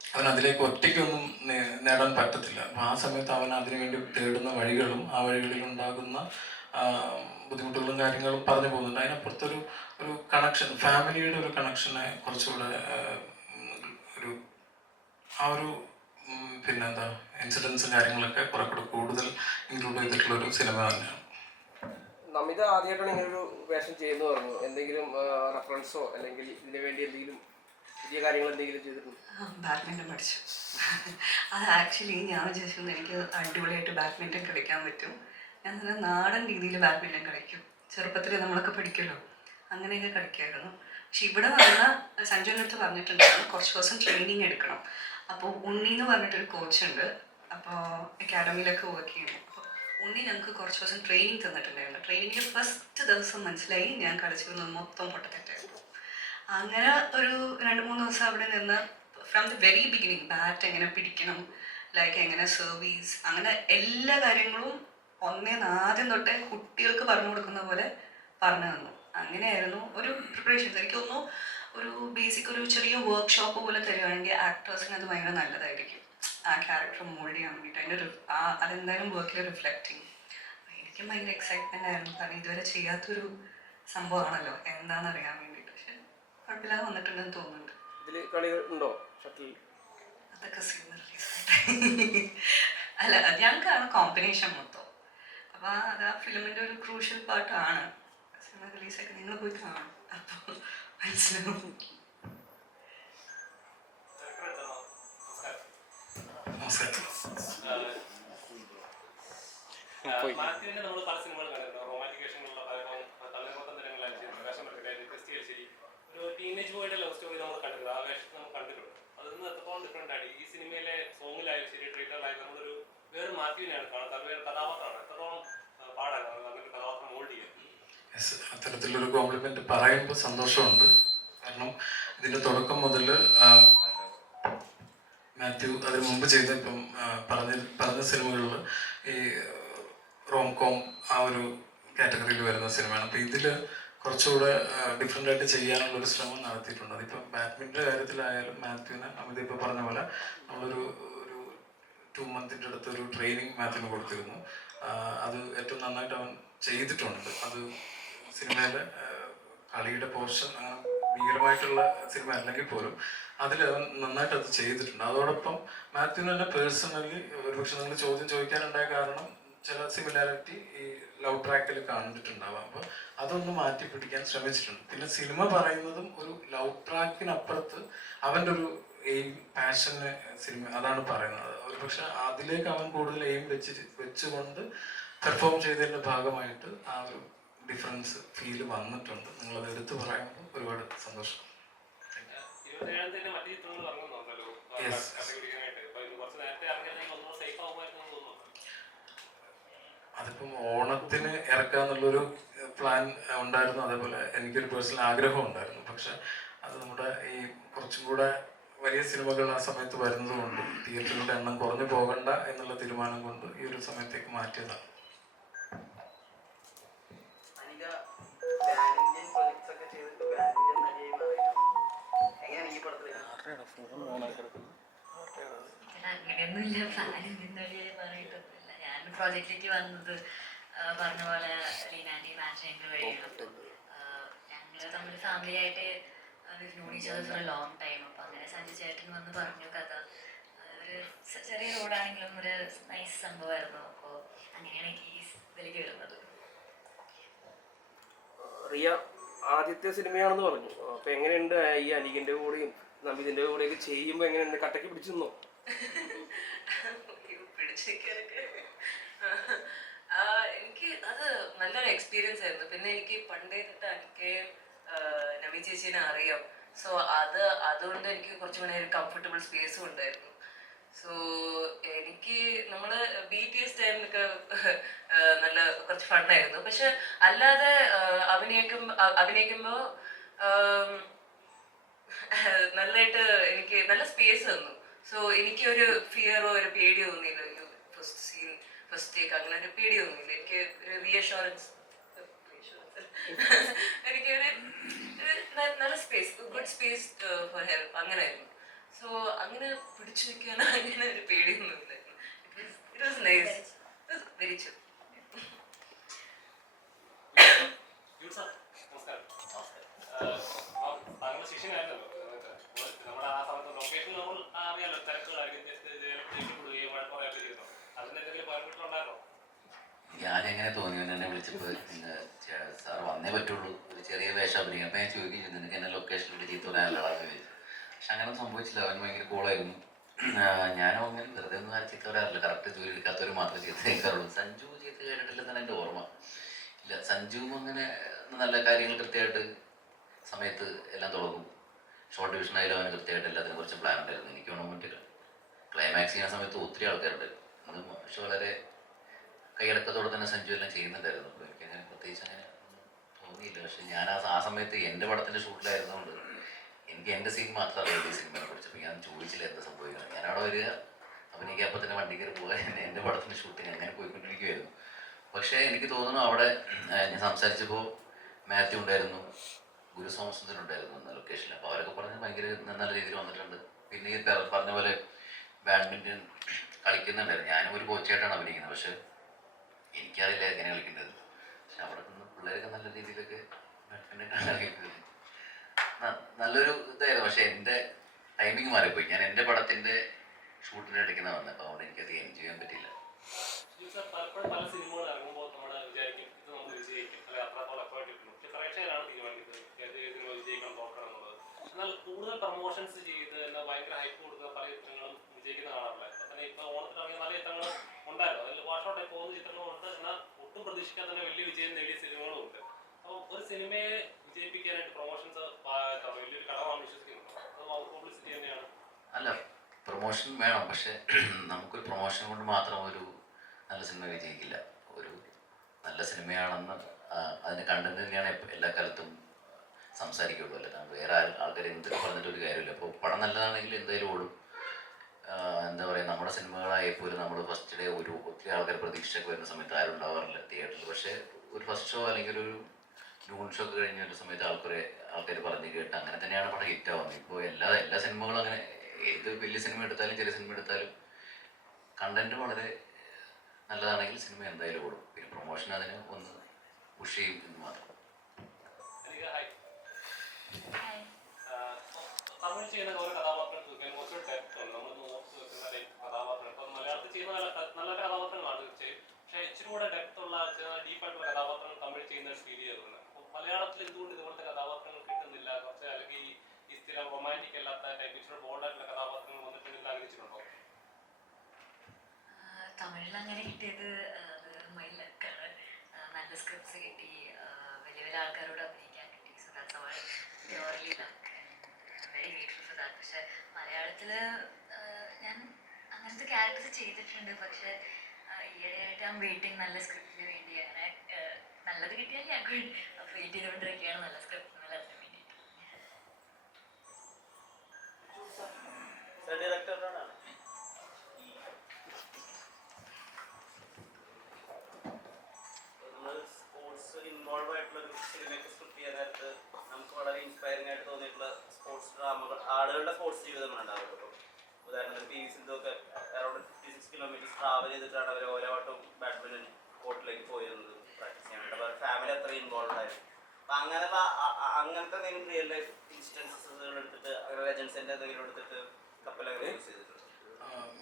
അവൻ അതിലേക്ക് ഒറ്റയ്ക്കൊന്നും നേടാൻ പറ്റത്തില്ല. അപ്പം ആ സമയത്ത് അവൻ അതിനുവേണ്ടി തേടുന്ന വഴികളും ആ വഴികളിൽ ഉണ്ടാകുന്ന ബുദ്ധിമുട്ടുകളും കാര്യങ്ങളും പറഞ്ഞു പോകുന്നുണ്ട്. അതിനപ്പുറത്തൊരു കണക്ഷൻ, ഫാമിലിയുടെ ഒരു കണക്ഷനെ കുറച്ചുകൂടെ ഒരു ആ ഒരു പിന്നെന്താ ഇൻസിഡൻസും കാര്യങ്ങളൊക്കെ കുറെ കൂടെ കൂടുതൽ ഇൻക്ലൂഡ് ചെയ്തിട്ടുള്ളൊരു സിനിമ തന്നെയാണ്. നമിത ആദ്യമായിട്ടാണ് ഇങ്ങനെ ഒരു വേഷം ചെയ്യുന്നു പറഞ്ഞു. എന്തെങ്കിലും റെഫറൻസോ അല്ലെങ്കിൽ ഇതിനു വേണ്ടി എന്തെങ്കിലും പുതിയ കാര്യങ്ങൾ എന്തെങ്കിലും ചെയ്തിട്ടുണ്ടോ? ബാഡ്മിൻ്റൺ പഠിച്ചു. അത് ആക്ച്വലി ഞാൻ വിചാരിച്ചിരുന്നു എനിക്ക് അടിപൊളിയായിട്ട് ബാഡ്മിൻ്റൺ കളിക്കാൻ പറ്റും. ഞാൻ നല്ല നാടൻ രീതിയിൽ ബാഡ്മിൻ്റൺ കളിക്കും. ചെറുപ്പത്തിൽ നമ്മളൊക്കെ പഠിക്കുമല്ലോ, അങ്ങനെയൊക്കെ കളിക്കുമായിരുന്നു. പക്ഷെ ഇവിടെ വന്ന സഞ്ജുവിൻ്റെ അടുത്ത് പറഞ്ഞിട്ടുണ്ടായിരുന്നു കുറച്ച് ദിവസം ട്രെയിനിങ് എടുക്കണം. അപ്പോൾ ഉണ്ണി എന്ന് പറഞ്ഞിട്ടൊരു കോച്ചുണ്ട്, അപ്പോൾ അക്കാഡമിയിലൊക്കെ വർക്ക് ചെയ്യുന്നു. അപ്പോൾ ഉണ്ണി ഞങ്ങൾക്ക് കുറച്ച് ദിവസം ട്രെയിനിങ് തന്നിട്ടുണ്ടായിരുന്നു. ട്രെയിനിങ്ങിൽ ഫസ്റ്റ് ദിവസം മനസ്സിലായി ഞാൻ കളിച്ചിരുന്നത് മൊത്തം പൊട്ടത്തെറ്റായിരുന്നു. അങ്ങനെ ഒരു 2-3 ദിവസം അവിടെ നിന്ന് from the very beginning bat എങ്ങനെ പിടിക്കണം, ലൈക്ക് എങ്ങനെ സർവീസ്, അങ്ങനെ എല്ലാ കാര്യങ്ങളും ആദ്യം തൊട്ടേ കുട്ടികൾക്ക് പറഞ്ഞു കൊടുക്കുന്ന പോലെ പറഞ്ഞു തന്നു. അങ്ങനെയായിരുന്നു ഒരു പ്രിപ്പറേഷൻസ്. എനിക്ക് തോന്നുന്നു ഒരു ബേസിക് ഒരു ചെറിയ വർക്ക്ഷോപ്പ് പോലെ തരുവാണെങ്കിൽ ആക്ടേഴ്സിന് അത് ഭയങ്കര നല്ലതായിരിക്കും, ആ ക്യാരക്ടർ മോൾഡ് ചെയ്യാൻ വേണ്ടിയിട്ട്. അതിൻ്റെ അതെന്തായാലും വർക്കിൽ റിഫ്ലക്റ്റ് ചെയ്യും. എനിക്കും ഭയങ്കര എക്സൈറ്റ്മെൻ്റ് ആയിരുന്നു, കാരണം ഇതുവരെ ചെയ്യാത്തൊരു സംഭവമാണല്ലോ എന്താണെന്നറിയാൻ വേണ്ടിയിട്ട്. പക്ഷെ കുഴപ്പമില്ലാതെ വന്നിട്ടുണ്ടെന്ന് തോന്നുന്നുണ്ട്. ഇതിൽ കളി ഉണ്ടോ ഷട്ടിൽ? അതൊക്കെ സിനിമ റിലീസായിട്ട് അല്ല, ഞങ്ങൾക്കാണ് കോമ്പിനേഷൻ മൊത്തം. അപ്പോൾ അത് ആ ഫിലിമിൻ്റെ ഒരു ക്രൂഷ്യൽ പാർട്ടാണ്. സിനിമ റിലീസായിട്ട് നിങ്ങൾ പോയി കാണും, അപ്പോൾ മനസ്സിലാവും. മാത്യുവിന്റെ നമ്മൾ പല സിനിമകൾ കണ്ടിട്ടുണ്ട്. റൊമാൻറ്റിക് വേഷങ്ങളുള്ള തലമുറത്തം നിരങ്ങളായി ഒരു ടീനേജ് ബോയുടെ ലവ് സ്റ്റോറി നമ്മൾ കണ്ടിട്ടുണ്ട്. ആ വേഷത്തിൽ നമ്മൾ കണ്ടിട്ടുണ്ട്. അതിൽ നിന്ന് എത്രത്തോളം ഡിഫറെൻ്റ് ആണ് ഈ സിനിമയിലെ സോങ്ങിലായാലും ശരി, ട്രെയിലറിലായാലും നമ്മളൊരു വേറെ മാത്യുവിനെയാണ് കാണുന്നത്. അത് വേറെ കഥാപാത്രമാണ്. എത്രത്തോളം പാടാണ് അങ്ങനെ ഒരു കഥാപാത്രം മോൾഡ് ചെയ്യാൻ? അത്തരത്തിലൊരു കോംപ്ലിമെന്റ് പറയുമ്പോൾ സന്തോഷമുണ്ട്. കാരണം ഇതിന്റെ തുടക്കം മുതൽ മാത്യു അതിന് മുമ്പ് ചെയ്ത ഇപ്പം പറഞ്ഞ സിനിമകളിൽ ഈ റോംകോം ആ ഒരു കാറ്റഗറിയിൽ വരുന്ന സിനിമയാണ്. അപ്പോൾ ഇതിൽ കുറച്ചുകൂടെ ഡിഫറെൻ്റ് ആയിട്ട് ചെയ്യാനുള്ളൊരു ശ്രമം നടത്തിയിട്ടുണ്ട്. അതിപ്പം ബാഡ്മിൻ്റൻ്റെ കാര്യത്തിലായാലും മാത്യുവിന് അമിത ഇപ്പോൾ പറഞ്ഞ പോലെ നമ്മളൊരു 2 മന്തിൻ്റെ അടുത്തൊരു ട്രെയിനിങ് മാത്യുവിന് കൊടുത്തിരുന്നു. അത് ഏറ്റവും നന്നായിട്ട് അവൻ ചെയ്തിട്ടുണ്ട്. അത് സിനിമയിലെ കളിയുടെ പോർഷൻ അങ്ങനെ ഭീകരമായിട്ടുള്ള സിനിമ അല്ലെങ്കിൽ പോലും അതിൽ അവൻ നന്നായിട്ട് അത് ചെയ്തിട്ടുണ്ട്. അതോടൊപ്പം മാത്യുവിന് തന്നെ പേഴ്സണലി ഒരുപക്ഷെ നിങ്ങൾ ചോദ്യം ചോദിക്കാനുണ്ടായ കാരണം ചില സിമിലാരിറ്റി ഈ ലവ് ട്രാക്കിൽ കണ്ടിട്ടുണ്ടാവാം. അപ്പോൾ അതൊന്ന് മാറ്റി പിടിക്കാൻ ശ്രമിച്ചിട്ടുണ്ട്. പിന്നെ സിനിമ പറയുന്നതും ഒരു ലവ് ട്രാക്കിനപ്പുറത്ത് അവൻ്റെ ഒരു എയിം, പാഷന് സിനിമ അതാണ് പറയുന്നത്. ഒരുപക്ഷെ അതിലേക്ക് അവൻ കൂടുതൽ എയിം വെച്ചുകൊണ്ട് പെർഫോം ചെയ്തതിൻ്റെ ഭാഗമായിട്ട് ആ ഒരു ഡിഫറൻസ് ഫീൽ വന്നിട്ടുണ്ട്. നിങ്ങളത് എടുത്തു പറയുമ്പോൾ ഒരുപാട് സന്തോഷം. അതിപ്പം ഓണത്തിന് ഇറക്കാന്നുള്ളൊരു പ്ലാൻ ഉണ്ടായിരുന്നു. അതേപോലെ എനിക്കൊരു പേഴ്സണൽ ആഗ്രഹം ഉണ്ടായിരുന്നു. പക്ഷെ അത് നമ്മുടെ ഈ കുറച്ചും കൂടെ വലിയ സിനിമകൾ ആ സമയത്ത് വരുന്നതുകൊണ്ട് തിയേറ്ററുകളുടെ എണ്ണം കുറഞ്ഞു പോകണ്ട എന്നുള്ള തീരുമാനം കൊണ്ട് ഈ ഒരു സമയത്തേക്ക് മാറ്റിയതാണ്. അങ്ങനെയൊന്നുമില്ല, പറഞ്ഞിട്ടൊന്നുമില്ല. ഞാൻ പ്രോജക്റ്റിലേക്ക് വന്നത് പറഞ്ഞ പോലെ ലീനാൻ്റെ മാച്ചിങ് വഴിയാണ്. ഞങ്ങൾ തമ്മിൽ ഫാമിലി ആയിട്ട് known each other for a long time. അപ്പോൾ അങ്ങനെ സഞ്ജു ചേട്ടൻ വന്ന് പറഞ്ഞു കഥ. ഒരു ചെറിയ റോഡാണെങ്കിലും ഒരു നൈസ് സംഭവമായിരുന്നു. അപ്പോൾ അങ്ങനെയാണ് എനിക്ക് ഈ ഇതിലേക്ക് വരുന്നത്. റിയ ആദ്യത്തെ സിനിമയാണെന്ന് പറഞ്ഞു. അപ്പോൾ എങ്ങനെയുണ്ട് ഈ അനികിൻ്റെ കൂടെയും നമിതിൻ്റെ കൂടെയൊക്കെ ചെയ്യുമ്പോൾ എങ്ങനെയുണ്ട്? കട്ടയ്ക്ക് പിടിച്ചിരുന്നോ? എനിക്ക് അത് നല്ലൊരു എക്സ്പീരിയൻസ് ആയിരുന്നു. പിന്നെ എനിക്ക് പണ്ടേ തൊട്ട് എനിക്കെയും നവി ചേച്ചീനെ അറിയാം. സോ അതുകൊണ്ട് എനിക്ക് കുറച്ചുകൂടെ ഒരു കംഫർട്ടബിൾ സ്പേസും ഉണ്ടായിരുന്നു. സോ എനിക്ക് നമ്മൾ BTS ടൈമിലൊക്കെ നല്ല കുറച്ച് ഫണ്ണായിരുന്നു. പക്ഷെ അല്ലാതെ അഭിനയിക്കുമ്പോൾ നല്ലതായിട്ട് എനിക്ക് നല്ല സ്പേസ് തന്നു. സോ എനിക്കൊരു ഫിയറോ ഒരു പേടിയോ തോന്നിയില്ല. ഒരു ഫസ്റ്റ് ടേക്ക് അങ്ങനെ ഒരു പേടി തോന്നിയില്ല. എനിക്ക് ഒരു റീഅഷുറൻസ്, എനിക്കൊരു നല്ല space, good space for help അങ്ങനെയായിരുന്നു. സോ അങ്ങനെ പിടിച്ചു നിൽക്കാൻ അങ്ങനെ ഒരു പേടിയൊന്നും ഇല്ലായിരുന്നു. ഇറ്റ് വാസ് നൈസ്, വെരി ചൂ. ഞാനെങ്ങനെ തോന്നി എന്നെ വിളിച്ചപ്പോൾ എന്നേ പറ്റുള്ളൂ, ഒരു ചെറിയ വേഷം അഭിനയിക്കാം. അപ്പം ഞാൻ ചോദിക്കും, നിനക്ക് എന്നെ ലൊക്കേഷനിൽ ചീത്ത പറയാനുള്ളതാണെന്ന് ചോദിച്ചു. പക്ഷെ അങ്ങനെ സംഭവിച്ചില്ല. അവൻ ഭയങ്കര കൂളായിരുന്നു. ഞാനും അങ്ങനെ വെറുതെ ഒന്നും ആരും ചീത്ത പറയാറില്ല. കറക്റ്റ് ജോലി എടുക്കാത്തവർ മാത്രമേ ചീത്ത കേൾക്കാറുള്ളൂ. സഞ്ജു ചീത്ത കേട്ടിട്ടില്ലെന്നാണ് എൻ്റെ ഓർമ്മ. ഇല്ല, സഞ്ജുവും അങ്ങനെ നല്ല കാര്യങ്ങൾ കൃത്യമായിട്ട് സമയത്ത് എല്ലാം തുടങ്ങും. ഷോർട്ട് ഡിവിഷൻ ആയാലും അവന് കൃത്യമായിട്ട് എല്ലാത്തിനും കുറച്ച് പ്ലാൻ ഉണ്ടായിരുന്നു. എനിക്ക് വേണം പറ്റില്ല. ക്ലൈമാക്സ് ചെയ്യുന്ന സമയത്ത് ഒത്തിരി ആൾക്കാരുണ്ടായിരുന്നു. അത് പക്ഷെ വളരെ കൈയടക്കത്തോടെ തന്നെ സഞ്ജു എല്ലാം ചെയ്യുന്നുണ്ടായിരുന്നു. അപ്പോൾ എനിക്കങ്ങനെ പ്രത്യേകിച്ച് അങ്ങനെ ഒന്നും തോന്നിയില്ല. പക്ഷെ ഞാൻ ആ സമയത്ത് എൻ്റെ പടത്തിൻ്റെ ഷൂട്ടിലായിരുന്നുകൊണ്ട് എനിക്ക് എൻ്റെ സീൻ മാത്രം അറിയാം ഈ സിനിമയെ കുറിച്ച്. അപ്പോൾ ഞാൻ ചോദിച്ചില്ല എന്താ സംഭവിക്കുന്നത്. ഞാനവിടെ വരിക, അഭിനയിക്കാൻ അപ്പം തന്നെ വണ്ടി കയറി പോകാൻ എൻ്റെ പടത്തിൻ്റെ ഷൂട്ടിങ് അങ്ങനെ പോയിക്കൊണ്ടിരിക്കുമായിരുന്നു. പക്ഷേ എനിക്ക് തോന്നുന്നു അവിടെ ഞാൻ സംസാരിച്ചപ്പോൾ മാത്യു ഉണ്ടായിരുന്നു, ഗുരു സോമസുന്ദരനുണ്ടായിരുന്നു എന്ന ലൊക്കേഷനിൽ. അപ്പോൾ അവരൊക്കെ പറഞ്ഞ് ഭയങ്കര നല്ല രീതിയിൽ വന്നിട്ടുണ്ട്. പിന്നെ ഈ പറഞ്ഞ പോലെ ബാഡ്മിൻ്റൺ കളിക്കുന്നുണ്ടായിരുന്നു. ഞാനും ഒരു കോച്ചായിട്ടാണ് അഭിനയിക്കുന്നത്. പക്ഷേ എനിക്കറിയില്ല എങ്ങനെ കളിക്കേണ്ടത്. പക്ഷെ അവിടെ നിന്ന് പിള്ളേരൊക്കെ നല്ല രീതിയിലൊക്കെ ബാഡ്മിൻ്റൺ കളിക്കുന്നത് നല്ലൊരു ഇതായിരുന്നു. പക്ഷെ എൻ്റെ ടൈമിങ് മാറിപ്പോയി. ഞാൻ എൻ്റെ പടത്തിൻ്റെ ഷൂട്ടിൻ്റെ ഇടയ്ക്കുന്ന വന്നത്. അപ്പോൾ അവിടെ എനിക്കത് എൻജോയ് ചെയ്യാൻ പറ്റിയില്ല. പലപ്പോഴും പല സിനിമകൾ ഇറങ്ങുമ്പോൾ നമ്മൾ വിചാരിക്കും ഇത് നമുക്ക് വിജയിക്കും, അല്ലെങ്കിൽ അത്രത്തോളം എഫേർട്ട് കിട്ടും. പക്ഷെ പ്രേക്ഷകരാണ് തീരുമാനിക്കുന്നത് ഏത് സിനിമ വിജയിക്കണം തോക്കണം എന്നുള്ളത്. എന്നാൽ കൂടുതൽ പ്രൊമോഷൻസ് ചെയ്ത് എന്നാൽ ഭയങ്കര ഹൈപ്പ് കൊടുക്കുന്ന പല ചിത്രങ്ങളും വിജയിക്കുന്ന കാണാറില്ല. അപ്പം തന്നെ ഇപ്പോൾ ഓണത്തിന് ഇറങ്ങിയ പല ചിത്രങ്ങളും ഉണ്ടായിരുന്നു. അതിൽ വാഷൗട്ടായി പോകുന്ന ചിത്രങ്ങളുണ്ട്. എന്നാൽ ഒട്ടും പ്രതീക്ഷിക്കാൻ തന്നെ വലിയ വിജയം നേടിയ സിനിമകളും ഉണ്ട്. അപ്പോൾ ഒരു സിനിമയെ വിജയിപ്പിക്കാനായിട്ട് പ്രൊമോഷൻസ് വലിയൊരു ഘടകമാണ് വിശ്വസിക്കുന്നത്. അത് പബ്ലിസിറ്റി തന്നെയാണ്. അല്ല, പ്രൊമോഷൻ വേണം. പക്ഷെ നമുക്കൊരു പ്രൊമോഷൻ കൊണ്ട് മാത്രം ഒരു നല്ല സിനിമ വിജയിക്കില്ല. ഒരു നല്ല സിനിമയാണെന്ന് അതിൻ്റെ കണ്ടന്റ് തന്നെയാണ് എല്ലാ കാലത്തും സംസാരിക്കുള്ളൂ. അല്ല വേറെ ആൾക്കാർ എന്തൊക്കെ പറഞ്ഞിട്ടൊരു കാര്യമില്ല. അപ്പോൾ പടം നല്ലതാണെങ്കിൽ എന്തായാലും ഓടും. എന്താ പറയുക, നമ്മുടെ സിനിമകളായപ്പോൾ നമ്മൾ ഫസ്റ്റ് ഡേ ഒത്തിരി ആൾക്കാർ പ്രതീക്ഷയൊക്കെ വരുന്ന സമയത്ത് ആരും ഉണ്ടാവാറില്ല തിയേറ്ററിൽ. പക്ഷേ ഒരു ഫസ്റ്റ് ഷോ അല്ലെങ്കിൽ ഒരു നൂൺ ഷോ ഒക്കെ കഴിഞ്ഞ ഒരു സമയത്ത് ആൾക്കാർ പറഞ്ഞ് കേട്ട് അങ്ങനെ തന്നെയാണ് പടം ഹിറ്റ് ആവുന്നത്. ഇപ്പോൾ എല്ലാ സിനിമകളും അങ്ങനെ, ഏത് വലിയ സിനിമ എടുത്താലും ചെറിയ സിനിമ എടുത്താലും കണ്ടന്റ് വളരെ നല്ലതാണെങ്കിൽ സിനിമ എന്തായാലും ഓടും. പിന്നെ പ്രൊമോഷൻ അതിന് ഒന്ന് പുഷ് ചെയ്യും എന്ന് മാത്രം. തമിഴ് ചെയ്യുന്ന ഓരോ കഥാപാത്രം കുറച്ചുകൂടി ഡെപ്ത് ഉണ്ട്. നമ്മൾ ഓർത്ത് വെക്കുന്ന കഥാപാത്രം ഇപ്പം മലയാളത്തിൽ ചെയ്യുന്ന നല്ല കഥാപാത്രങ്ങളാണ് തീർച്ചയായും. പക്ഷേ ഇച്ചിരി കൂടെ ഡെപ്ത് ഉള്ള ഡീപ്പായിട്ടുള്ള കഥാപാത്രങ്ങൾ തമിഴ് ചെയ്യുന്ന ഫീൽ ചെയ്തിട്ടുണ്ട്. അപ്പോൾ മലയാളത്തിൽ എന്തുകൊണ്ട് ഇതുപോലത്തെ കഥാപാത്രങ്ങൾ കിട്ടുന്നില്ല? കുറച്ച് അല്ലെങ്കിൽ ഈ സ്ഥിരം റൊമാൻറ്റിക് അല്ലാത്ത ടൈപ്പ് ഇച്ചിരി ബോൾഡായിട്ടുള്ള കഥാപാത്രങ്ങൾ വന്നിട്ടുണ്ടെങ്കിൽ ആഗ്രഹിച്ചിട്ടുണ്ടോ? തമിഴിൽ അങ്ങനെ കിട്ടിയത് മൈ ലക്കാണ്. നല്ല സ്ക്രിപ്റ്റ്സ് കിട്ടി, വലിയ വലിയ ആൾക്കാരോട് അഭിനയിക്കാൻ കിട്ടി. So that's our purely luck. Very grateful for that. പക്ഷെ മലയാളത്തിൽ ഞാൻ അങ്ങനത്തെ ക്യാരക്ടേഴ്സ് ചെയ്തിട്ടുണ്ട്. പക്ഷെ ഈയിടെയായിട്ട് ഞാൻ വെയിറ്റിംഗ് നല്ല സ്ക്രിപ്റ്റിന് വേണ്ടി. അങ്ങനെ നല്ലത് കിട്ടിയാൽ ഞാൻ വെയിറ്റ് ചെയ്തുകൊണ്ടിരിക്കുകയാണ് നല്ല സ്ക്രിപ്റ്റിന് അതിന് വേണ്ടിയിട്ട്. ഇൻവോൾവ് ആയിട്ടുള്ള ഒരു സിനിമയൊക്കെ സ്ക്രിപ്റ്റ് ചെയ്യാൻ നേരത്ത് നമുക്ക് വളരെ ഇൻസ്പയറിംഗ് ആയിട്ട് തോന്നിയിട്ടുള്ള സ്പോർട്സ് ഡ്രാമകൾ, ആളുകളുടെ സ്പോർട്സ് ജീവിതം ഉണ്ടാവുമല്ലോ. ഇപ്പോൾ ഉദാഹരണത്തിന് പി വി സിന്ധു ഒക്കെ അറൗണ്ട് 56 കിലോമീറ്റേഴ്സ് ട്രാവൽ ചെയ്തിട്ടാണ് അവർ ഓരോ വട്ടവും ബാഡ്മിൻ്റൺ കോർട്ടിലേക്ക് പോയിരുന്നത് പ്രാക്ടീസ് ചെയ്യാൻ വേണ്ടി. അപ്പോൾ ഫാമിലി അത്ര ഇൻവോൾവ് ആയിരുന്നു. അപ്പം അങ്ങനത്തെ എന്തെങ്കിലും റിയൽ ലൈഫ് ഇൻസ്റ്റൻസുകൾ എടുത്തിട്ട് അങ്ങനെ ലെജൻസിൻ്റെ എന്തെങ്കിലും എടുത്തിട്ട് കപ്പലൊക്കെ യൂസ് ചെയ്തിട്ടുണ്ട്?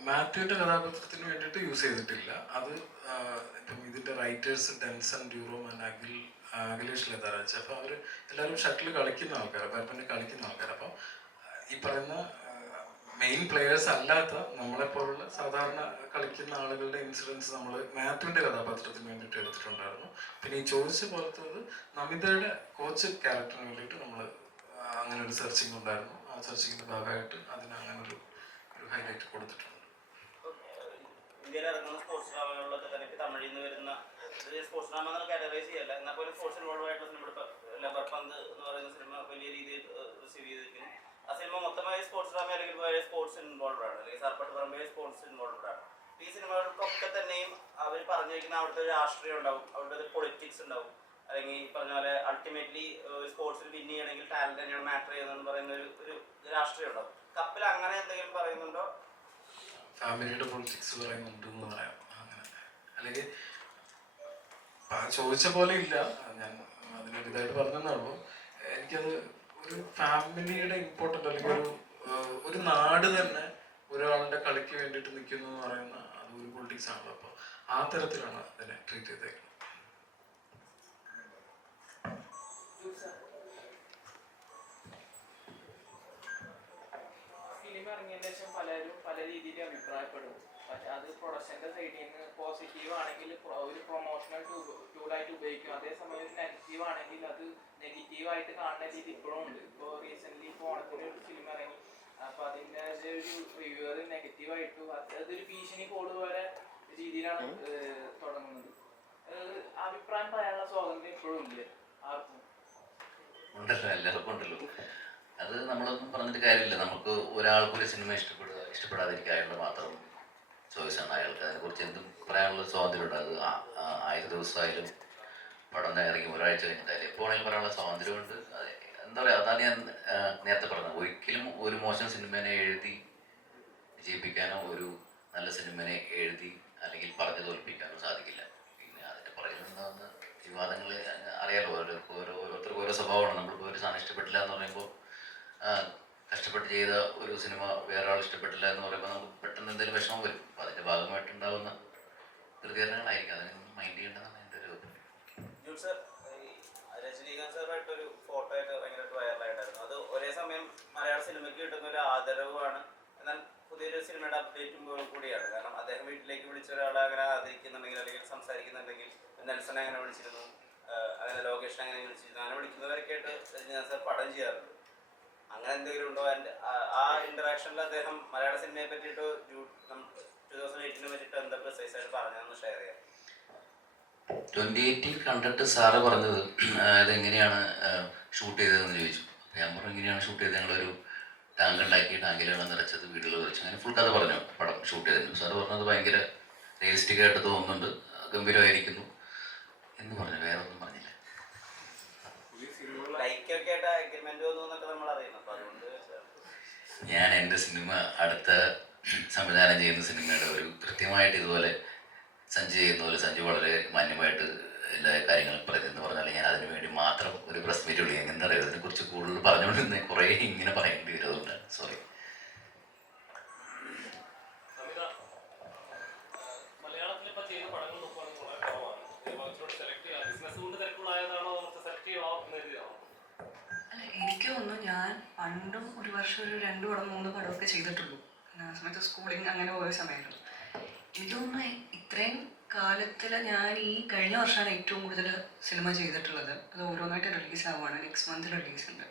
മാത്യുവിൻ്റെ കഥാപാത്രത്തിന് വേണ്ടിയിട്ട് യൂസ് ചെയ്തിട്ടില്ല. അത് ഇപ്പം ഇതിൻ്റെ writers Denson ഡ്യൂറോം and Akhilesh Latharaj. അപ്പോൾ അവർ എല്ലാവരും ഷട്ടിൽ കളിക്കുന്ന ആൾക്കാരാണ്, ബാഡ്മിൻ്റൺ കളിക്കുന്ന ആൾക്കാർ. അപ്പം ഈ പറയുന്ന മെയിൻ പ്ലെയേഴ്സ് അല്ലാത്ത നമ്മളെപ്പോലുള്ള സാധാരണ കളിക്കുന്ന ആളുകളുടെ ഇൻസിഡൻസ് നമ്മൾ മാത്യുവിൻ്റെ കഥാപാത്രത്തിന് വേണ്ടിയിട്ട് എടുത്തിട്ടുണ്ടായിരുന്നു. പിന്നെ ഈ ചോദിച്ച പോലത്തത് നമിതയുടെ കോച്ച് ക്യാരക്ടറിന് വേണ്ടിയിട്ട് നമ്മൾ അങ്ങനെ ഒരു സെർച്ചിങ് ഉണ്ടായിരുന്നു. ആ സെർച്ചിങ്ങിൻ്റെ ഭാഗമായിട്ട് അതിന് അങ്ങനെ ഒരു ഹൈലൈറ്റ് കൊടുത്തിട്ടുണ്ട്. ഇന്ത്യയിൽ ഇറങ്ങുന്ന സ്പോർട്സ് ഡ്രാമകളിലൊക്കെ തന്നെ തമിഴിൽ നിന്ന് വരുന്ന സ്പോർട്സ് ഡ്രാമ എന്ന് കാറ്റഗറൈസ് ചെയ്യല്ല, എന്നാൽ പോലും സ്പോർട്സ് ഇൻവോൾവ് ആയിട്ടുള്ള സിനിമ. ലബർ പന്ത് എന്ന് പറയുന്ന സിനിമ വലിയ രീതിയിൽ റിസീവ് ചെയ്തിരിക്കുന്നു. ആ സിനിമ മൊത്തമായി സ്പോർട്സ് ഡ്രാമ അല്ലെങ്കിൽ വേറെ സ്പോർട്സ് ഇൻവോൾവ് ആണ്, അല്ലെങ്കിൽ സർപ്പട്ട് പറമ്പേ സ്പോർട്സ് ഇൻവോൾവ് ആണ്. ഈ സിനിമകൾക്കൊക്കെ തന്നെയും അവർ പറഞ്ഞിരിക്കുന്ന അവിടുത്തെ ഒരു രാഷ്ട്രീയം ഉണ്ടാവും, അവിടുത്തെ ഒരു പൊളിറ്റിക്സ് ഉണ്ടാവും. അല്ലെങ്കിൽ ഈ പറഞ്ഞ പോലെ അൾട്ടിമേറ്റ്ലി സ്പോർട്സിൽ വിൻ ചെയ്യണമെങ്കിൽ ടാലന്റ് തന്നെയാണ് മാറ്റർ ചെയ്യുന്നതെന്ന് പറയുന്ന ഒരു രാഷ്ട്രീയം ഉണ്ടാവും. കപ്പിൽ അങ്ങനെ എന്തെങ്കിലും പറയുന്നുണ്ടോ? ഫാമിലിയുടെ പൊളിറ്റിക്സ് പറയുന്നുണ്ട് എന്ന് പറയാം. അങ്ങനെ അല്ലെങ്കിൽ ചോദിച്ച പോലെ ഇല്ല, ഞാൻ അതിനൊരു ഇതായിട്ട് പറഞ്ഞെന്നുള്ളൂ. എനിക്കത് ഒരു ഫാമിലിയുടെ ഇമ്പോർട്ടൻ്റ് അല്ലെങ്കിൽ ഒരു നാട് തന്നെ ഒരാളുടെ കളിക്ക് വേണ്ടിയിട്ട് നിൽക്കുന്നു എന്ന് പറയുന്ന അത് ഒരു പൊളിറ്റിക്സ് ആണല്ലോ. അപ്പോൾ ആ തരത്തിലാണ് അതിനെ ട്രീറ്റ് ചെയ്തേക്കുന്നത്. ഇറങ്ങിയതിന് ശേഷം പലരും പല രീതിയിൽ അഭിപ്രായപ്പെടും. പക്ഷെ അത് പ്രൊഡക്ഷൻ്റെ സൈഡിൽ നിന്ന് പോസിറ്റീവ് ആണെങ്കിൽ ഒരു പ്രൊമോഷണൽ ടൂളായിട്ട് ഉപയോഗിക്കും. അതേസമയം ഒരു നെഗറ്റീവ് ആണെങ്കിൽ അത് നെഗറ്റീവായിട്ട് കാണുന്ന രീതി ഇപ്പോഴും ഉണ്ട്. ഇപ്പോൾ റീസെൻ്റ്ലി ഇപ്പോൾ ഓണത്തിന് ഒരു ഫിലിം ഇറങ്ങി, അപ്പോൾ അതിൻ്റെ ഒരു റിവ്യൂവർ നെഗറ്റീവായിട്ടു അതൊരു ഭീഷണി കോഡ് പോലെ രീതിയിലാണ് തുടങ്ങുന്നത്. അഭിപ്രായം പറയാനുള്ള സ്വാതന്ത്ര്യം ഇപ്പോഴും ഇല്ലേ ആർക്കും? ഉണ്ടല്ലോ, എല്ലാവർക്കും ഉണ്ടല്ലോ. അത് നമ്മളൊന്നും പറഞ്ഞിട്ട് കാര്യമില്ല. നമുക്ക് ഒരാൾക്കൊരു സിനിമ ഇഷ്ടപ്പെടാതിരിക്കാനുള്ള മാത്രം ചോയ്സാണ് അയാൾക്ക്. അതിനെക്കുറിച്ച് എന്തും പറയാനുള്ള സ്വാതന്ത്ര്യമുണ്ട്. അത് 1000 ദിവസമായാലും പടം ഇറങ്ങി ഒരാഴ്ച കഴിഞ്ഞിട്ടായാലും എപ്പോൾ വേണമെങ്കിലും പറയാനുള്ള സ്വാതന്ത്ര്യമുണ്ട്. അത് എന്താ പറയുക, അതാണ് ഞാൻ നേരത്തെ പറഞ്ഞത്. ഒരിക്കലും ഒരു മോശം സിനിമേനെ എഴുതി വിജയിപ്പിക്കാനോ ഒരു നല്ല സിനിമനെ എഴുതി അല്ലെങ്കിൽ പറഞ്ഞു തോൽപ്പിക്കാനോ സാധിക്കില്ല. പിന്നെ അതിൻ്റെ പുറകിൽ നിന്നാവുന്ന വിവാദങ്ങൾ അറിയാലോ. ഓരോരുത്തർക്കും ഓരോ സ്വഭാവമാണ്. നമ്മളിപ്പോൾ ഒരു സാധനം ഇഷ്ടപ്പെട്ടില്ല എന്ന് പറയുമ്പോൾ കഷ്ടപ്പെട്ട് ചെയ്ത ഒരു സിനിമ വേറെ ആൾ ഇഷ്ടപ്പെട്ടില്ല എന്ന് പറയുമ്പോൾ നമുക്ക് പെട്ടെന്ന് എന്തെങ്കിലും വിഷമം വരും. അപ്പോൾ അതിൻ്റെ ഭാഗമായിട്ടുണ്ടാകുന്ന പ്രതികരണങ്ങളായിരിക്കും. അതിനൊന്നും മൈൻഡ് ചെയ്യേണ്ടതാണ് എൻ്റെ ഒരു ജൂഡ് സർ, രജനീകാന്ത് സാറുമായിട്ടൊരു ഫോട്ടോ ആയിട്ട് ഭയങ്കരമായിട്ട് വൈറലായിട്ടായിരുന്നു. അത് ഒരേ സമയം മലയാള സിനിമയ്ക്ക് കിട്ടുന്ന ഒരു ആദരവുമാണ്, എന്നാൽ പുതിയൊരു സിനിമയുടെ അപ്ഡേറ്റും കൂടിയാണ്. കാരണം അദ്ദേഹം വീട്ടിലേക്ക് വിളിച്ച ഒരാളെ അങ്ങനെ ആദരിക്കുന്നുണ്ടെങ്കിൽ അല്ലെങ്കിൽ സംസാരിക്കുന്നുണ്ടെങ്കിൽ, നെൽസനെ അങ്ങനെ വിളിച്ചിരുന്നു, അങ്ങനെ ലോകേഷിനെ അങ്ങനെ വിളിച്ചിരുന്നു, അങ്ങനെ വിളിക്കുന്നവരൊക്കെ ആയിട്ട് രജനീകാന്ത് സാർ പടം ചെയ്യാറുണ്ട്. അങ്ങനെ എന്തെങ്കിലും ഉണ്ടോ? ആ ഇൻറ്ററാക്ഷനിൽ അദ്ദേഹം മലയാള സിനിമയെ പറ്റിയിട്ട് 2018 പറ്റിയിട്ട് എന്താ പ്രിസൈസ് ആയിട്ട് പറഞ്ഞതെന്ന് ഷെയർ ചെയ്യാം. 2018 കണ്ടിട്ട് സാറ് പറഞ്ഞത് ഇതെങ്ങനെയാണ് ഷൂട്ട് ചെയ്തതെന്ന് ചോദിച്ചു. അപ്പോൾ ഞാൻ പറഞ്ഞു ഇങ്ങനെയാണ് ഷൂട്ട് ചെയ്തത്. ഞങ്ങളൊരു ടാങ്ക് ഉണ്ടാക്കി, ടാങ്കിലാണ് നിറച്ചത്, വീടുകൾ വെച്ച് അങ്ങനെ ഫുൾ കഥ പറഞ്ഞു പടം ഷൂട്ട് ചെയ്തിട്ടുണ്ട്. സാറ് പറഞ്ഞത് ഭയങ്കര റിയലിസ്റ്റിക് ആയിട്ട് തോന്നുന്നുണ്ട്, ഗംഭീരമായിരിക്കുന്നു എന്ന് പറഞ്ഞു. വേറെ ഒന്നും പറഞ്ഞില്ല. ഞാൻ എൻ്റെ സിനിമ അടുത്ത സംവിധാനം ചെയ്യുന്ന സിനിമയുടെ ഒരു കൃത്യമായിട്ട് ഇതുപോലെ സഞ്ജു ചെയ്യുന്ന പോലെ സഞ്ജു വളരെ മാന്യമായിട്ട് എല്ലാ കാര്യങ്ങളും പറയുന്നതെന്ന് പറഞ്ഞാൽ ഞാൻ അതിനു വേണ്ടി മാത്രം ഒരു പ്രസ് മീറ്റ് വിളിക്കും. എന്താ പറയുക, അതിനെക്കുറിച്ച് കൂടുതൽ പറഞ്ഞുകൊണ്ടിരുന്ന കുറേ ഇങ്ങനെ പറയേണ്ടി വരും. അതുകൊണ്ടാണ് സോറി. എനിക്ക് തോന്നുന്നു ഞാൻ പണ്ടും ഒരു വർഷം ഒരു 2 പടം 3 പടമൊക്കെ ചെയ്തിട്ടുള്ളൂ. ആ സമയത്ത് സ്കൂളിങ് അങ്ങനെ പോയ സമയത്തുള്ളൂ. എനിക്ക് തോന്നുന്നു ഇത്രയും കാലത്തിൽ ഞാൻ ഈ കഴിഞ്ഞ വർഷമാണ് ഏറ്റവും കൂടുതൽ സിനിമ ചെയ്തിട്ടുള്ളത്. അത് ഓരോന്നായിട്ട് റിലീസ് ആവുകയാണ്. നെക്സ്റ്റ് മന്ത് റിലീസ് ഉണ്ട്.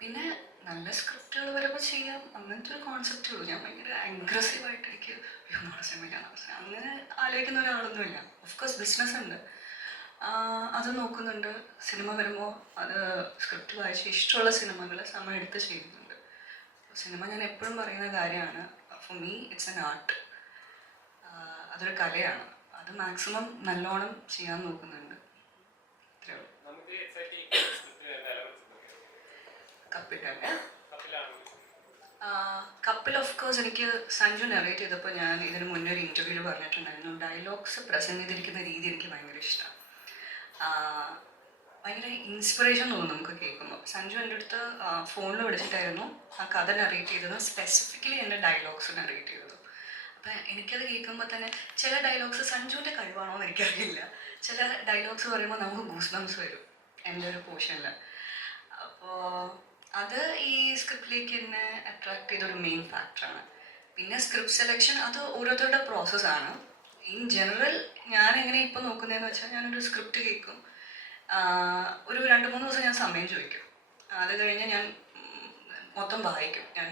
പിന്നെ നല്ല സ്ക്രിപ്റ്റുകൾ വരുമ്പോൾ ചെയ്യാം, അങ്ങനത്തെ ഒരു കോൺസെപ്റ്റേ ഉള്ളൂ. ഞാൻ ഭയങ്കര അഗ്രസീവായിട്ട് എനിക്ക് നാളെ സിനിമയ്ക്കാണ് അവസരം അങ്ങനെ ആലോചിക്കുന്ന ഒരാളൊന്നുമില്ല. ഓഫ്കോഴ്സ് ബിസിനസ് ഉണ്ട്, അത് നോക്കുന്നുണ്ട്. സിനിമ വരുമ്പോൾ അത് സ്ക്രിപ്റ്റ് വായിച്ച് ഇഷ്ടമുള്ള സിനിമകൾ സമയം എടുത്ത് ചെയ്യുന്നുണ്ട്. സിനിമ ഞാൻ എപ്പോഴും പറയുന്ന കാര്യമാണ്, for me it's an art. അതൊരു കലയാണ്. അത് മാക്സിമം നല്ലോണം ചെയ്യാൻ നോക്കുന്നുണ്ട്. ഇത്രയേ ഉള്ളൂ. കപ്പിലല്ലേ? കപ്പിൽ ഓഫ് കോഴ്സ് എനിക്ക് സഞ്ജു നറേറ്റ് ചെയ്തപ്പോൾ ഞാൻ ഇതിന് മുന്നേ ഒരു ഇൻ്റർവ്യൂവിൽ പറഞ്ഞിട്ടുണ്ടായിരുന്നു, ഡയലോഗ്സ് പ്രസൻറ്റ് ചെയ്തിരിക്കുന്ന രീതി എനിക്ക് ഭയങ്കര ഇഷ്ടമാണ്. ഭയങ്കര ഇൻസ്പിറേഷൻ തോന്നും നമുക്ക് കേൾക്കുമ്പോൾ. സഞ്ജു എൻ്റെ അടുത്ത് ഫോണിൽ വിളിച്ചിട്ടായിരുന്നു ആ കഥ നറേറ്റ് ചെയ്തത്, സ്പെസിഫിക്കലി എൻ്റെ ഡയലോഗ്സ് നറേറ്റ് ചെയ്തത്. അപ്പം എനിക്കത് കേൾക്കുമ്പോൾ തന്നെ ചില ഡയലോഗ്സ് സഞ്ജുവിൻ്റെ കഴിവാണോ എന്ന് എനിക്കറിയില്ല. ചില ഡയലോഗ്സ് പറയുമ്പോൾ നമുക്ക് ഗൂസ് ബംസ് വരും എൻ്റെ ഒരു പോർഷനിൽ. അപ്പോൾ അത് ഈ സ്ക്രിപ്റ്റിലേക്ക് എന്നെ അട്രാക്ട് ചെയ്തൊരു മെയിൻ ഫാക്ടറാണ്. പിന്നെ സ്ക്രിപ്റ്റ് സെലക്ഷൻ അത് ഓരോരുത്തരുടെ പ്രോസസ്സാണ്. ഇൻ ജനറൽ ഞാൻ എങ്ങനെ ഇപ്പോൾ നോക്കുന്നതെന്ന് വെച്ചാൽ ഞാനൊരു സ്ക്രിപ്റ്റ് കേൾക്കും, ഒരു 2-3 ദിവസം ഞാൻ സമയം ചോദിക്കും. അത് കഴിഞ്ഞ് ഞാൻ മൊത്തം വായിക്കും. ഞാൻ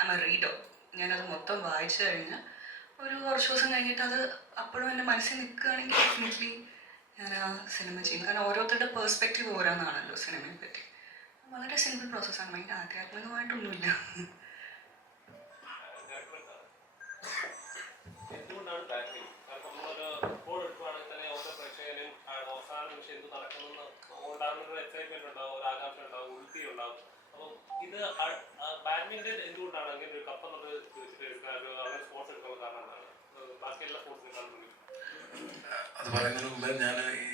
ആം എ റീഡർ. ഞാനത് മൊത്തം വായിച്ചു കഴിഞ്ഞ് ഒരു കുറച്ച് ദിവസം കഴിഞ്ഞിട്ട് അത് അപ്പോഴും എൻ്റെ മനസ്സിൽ നിൽക്കുകയാണെങ്കിൽ ഡെഫിനറ്റ്ലി ഞാൻ ആ സിനിമ ചെയ്യും. കാരണം ഓരോരുത്തരുടെ പേഴ്സ്പെക്റ്റീവ് ഓരോന്നാണല്ലോ സിനിമയെ പറ്റി. വളരെ സിമ്പിൾ പ്രോസസ്സാണ്, ഭയങ്കര ആധ്യാത്മികമായിട്ടൊന്നുമില്ല. അത് പറയുന്നതിന് മുമ്പ് ഞാൻ ഈ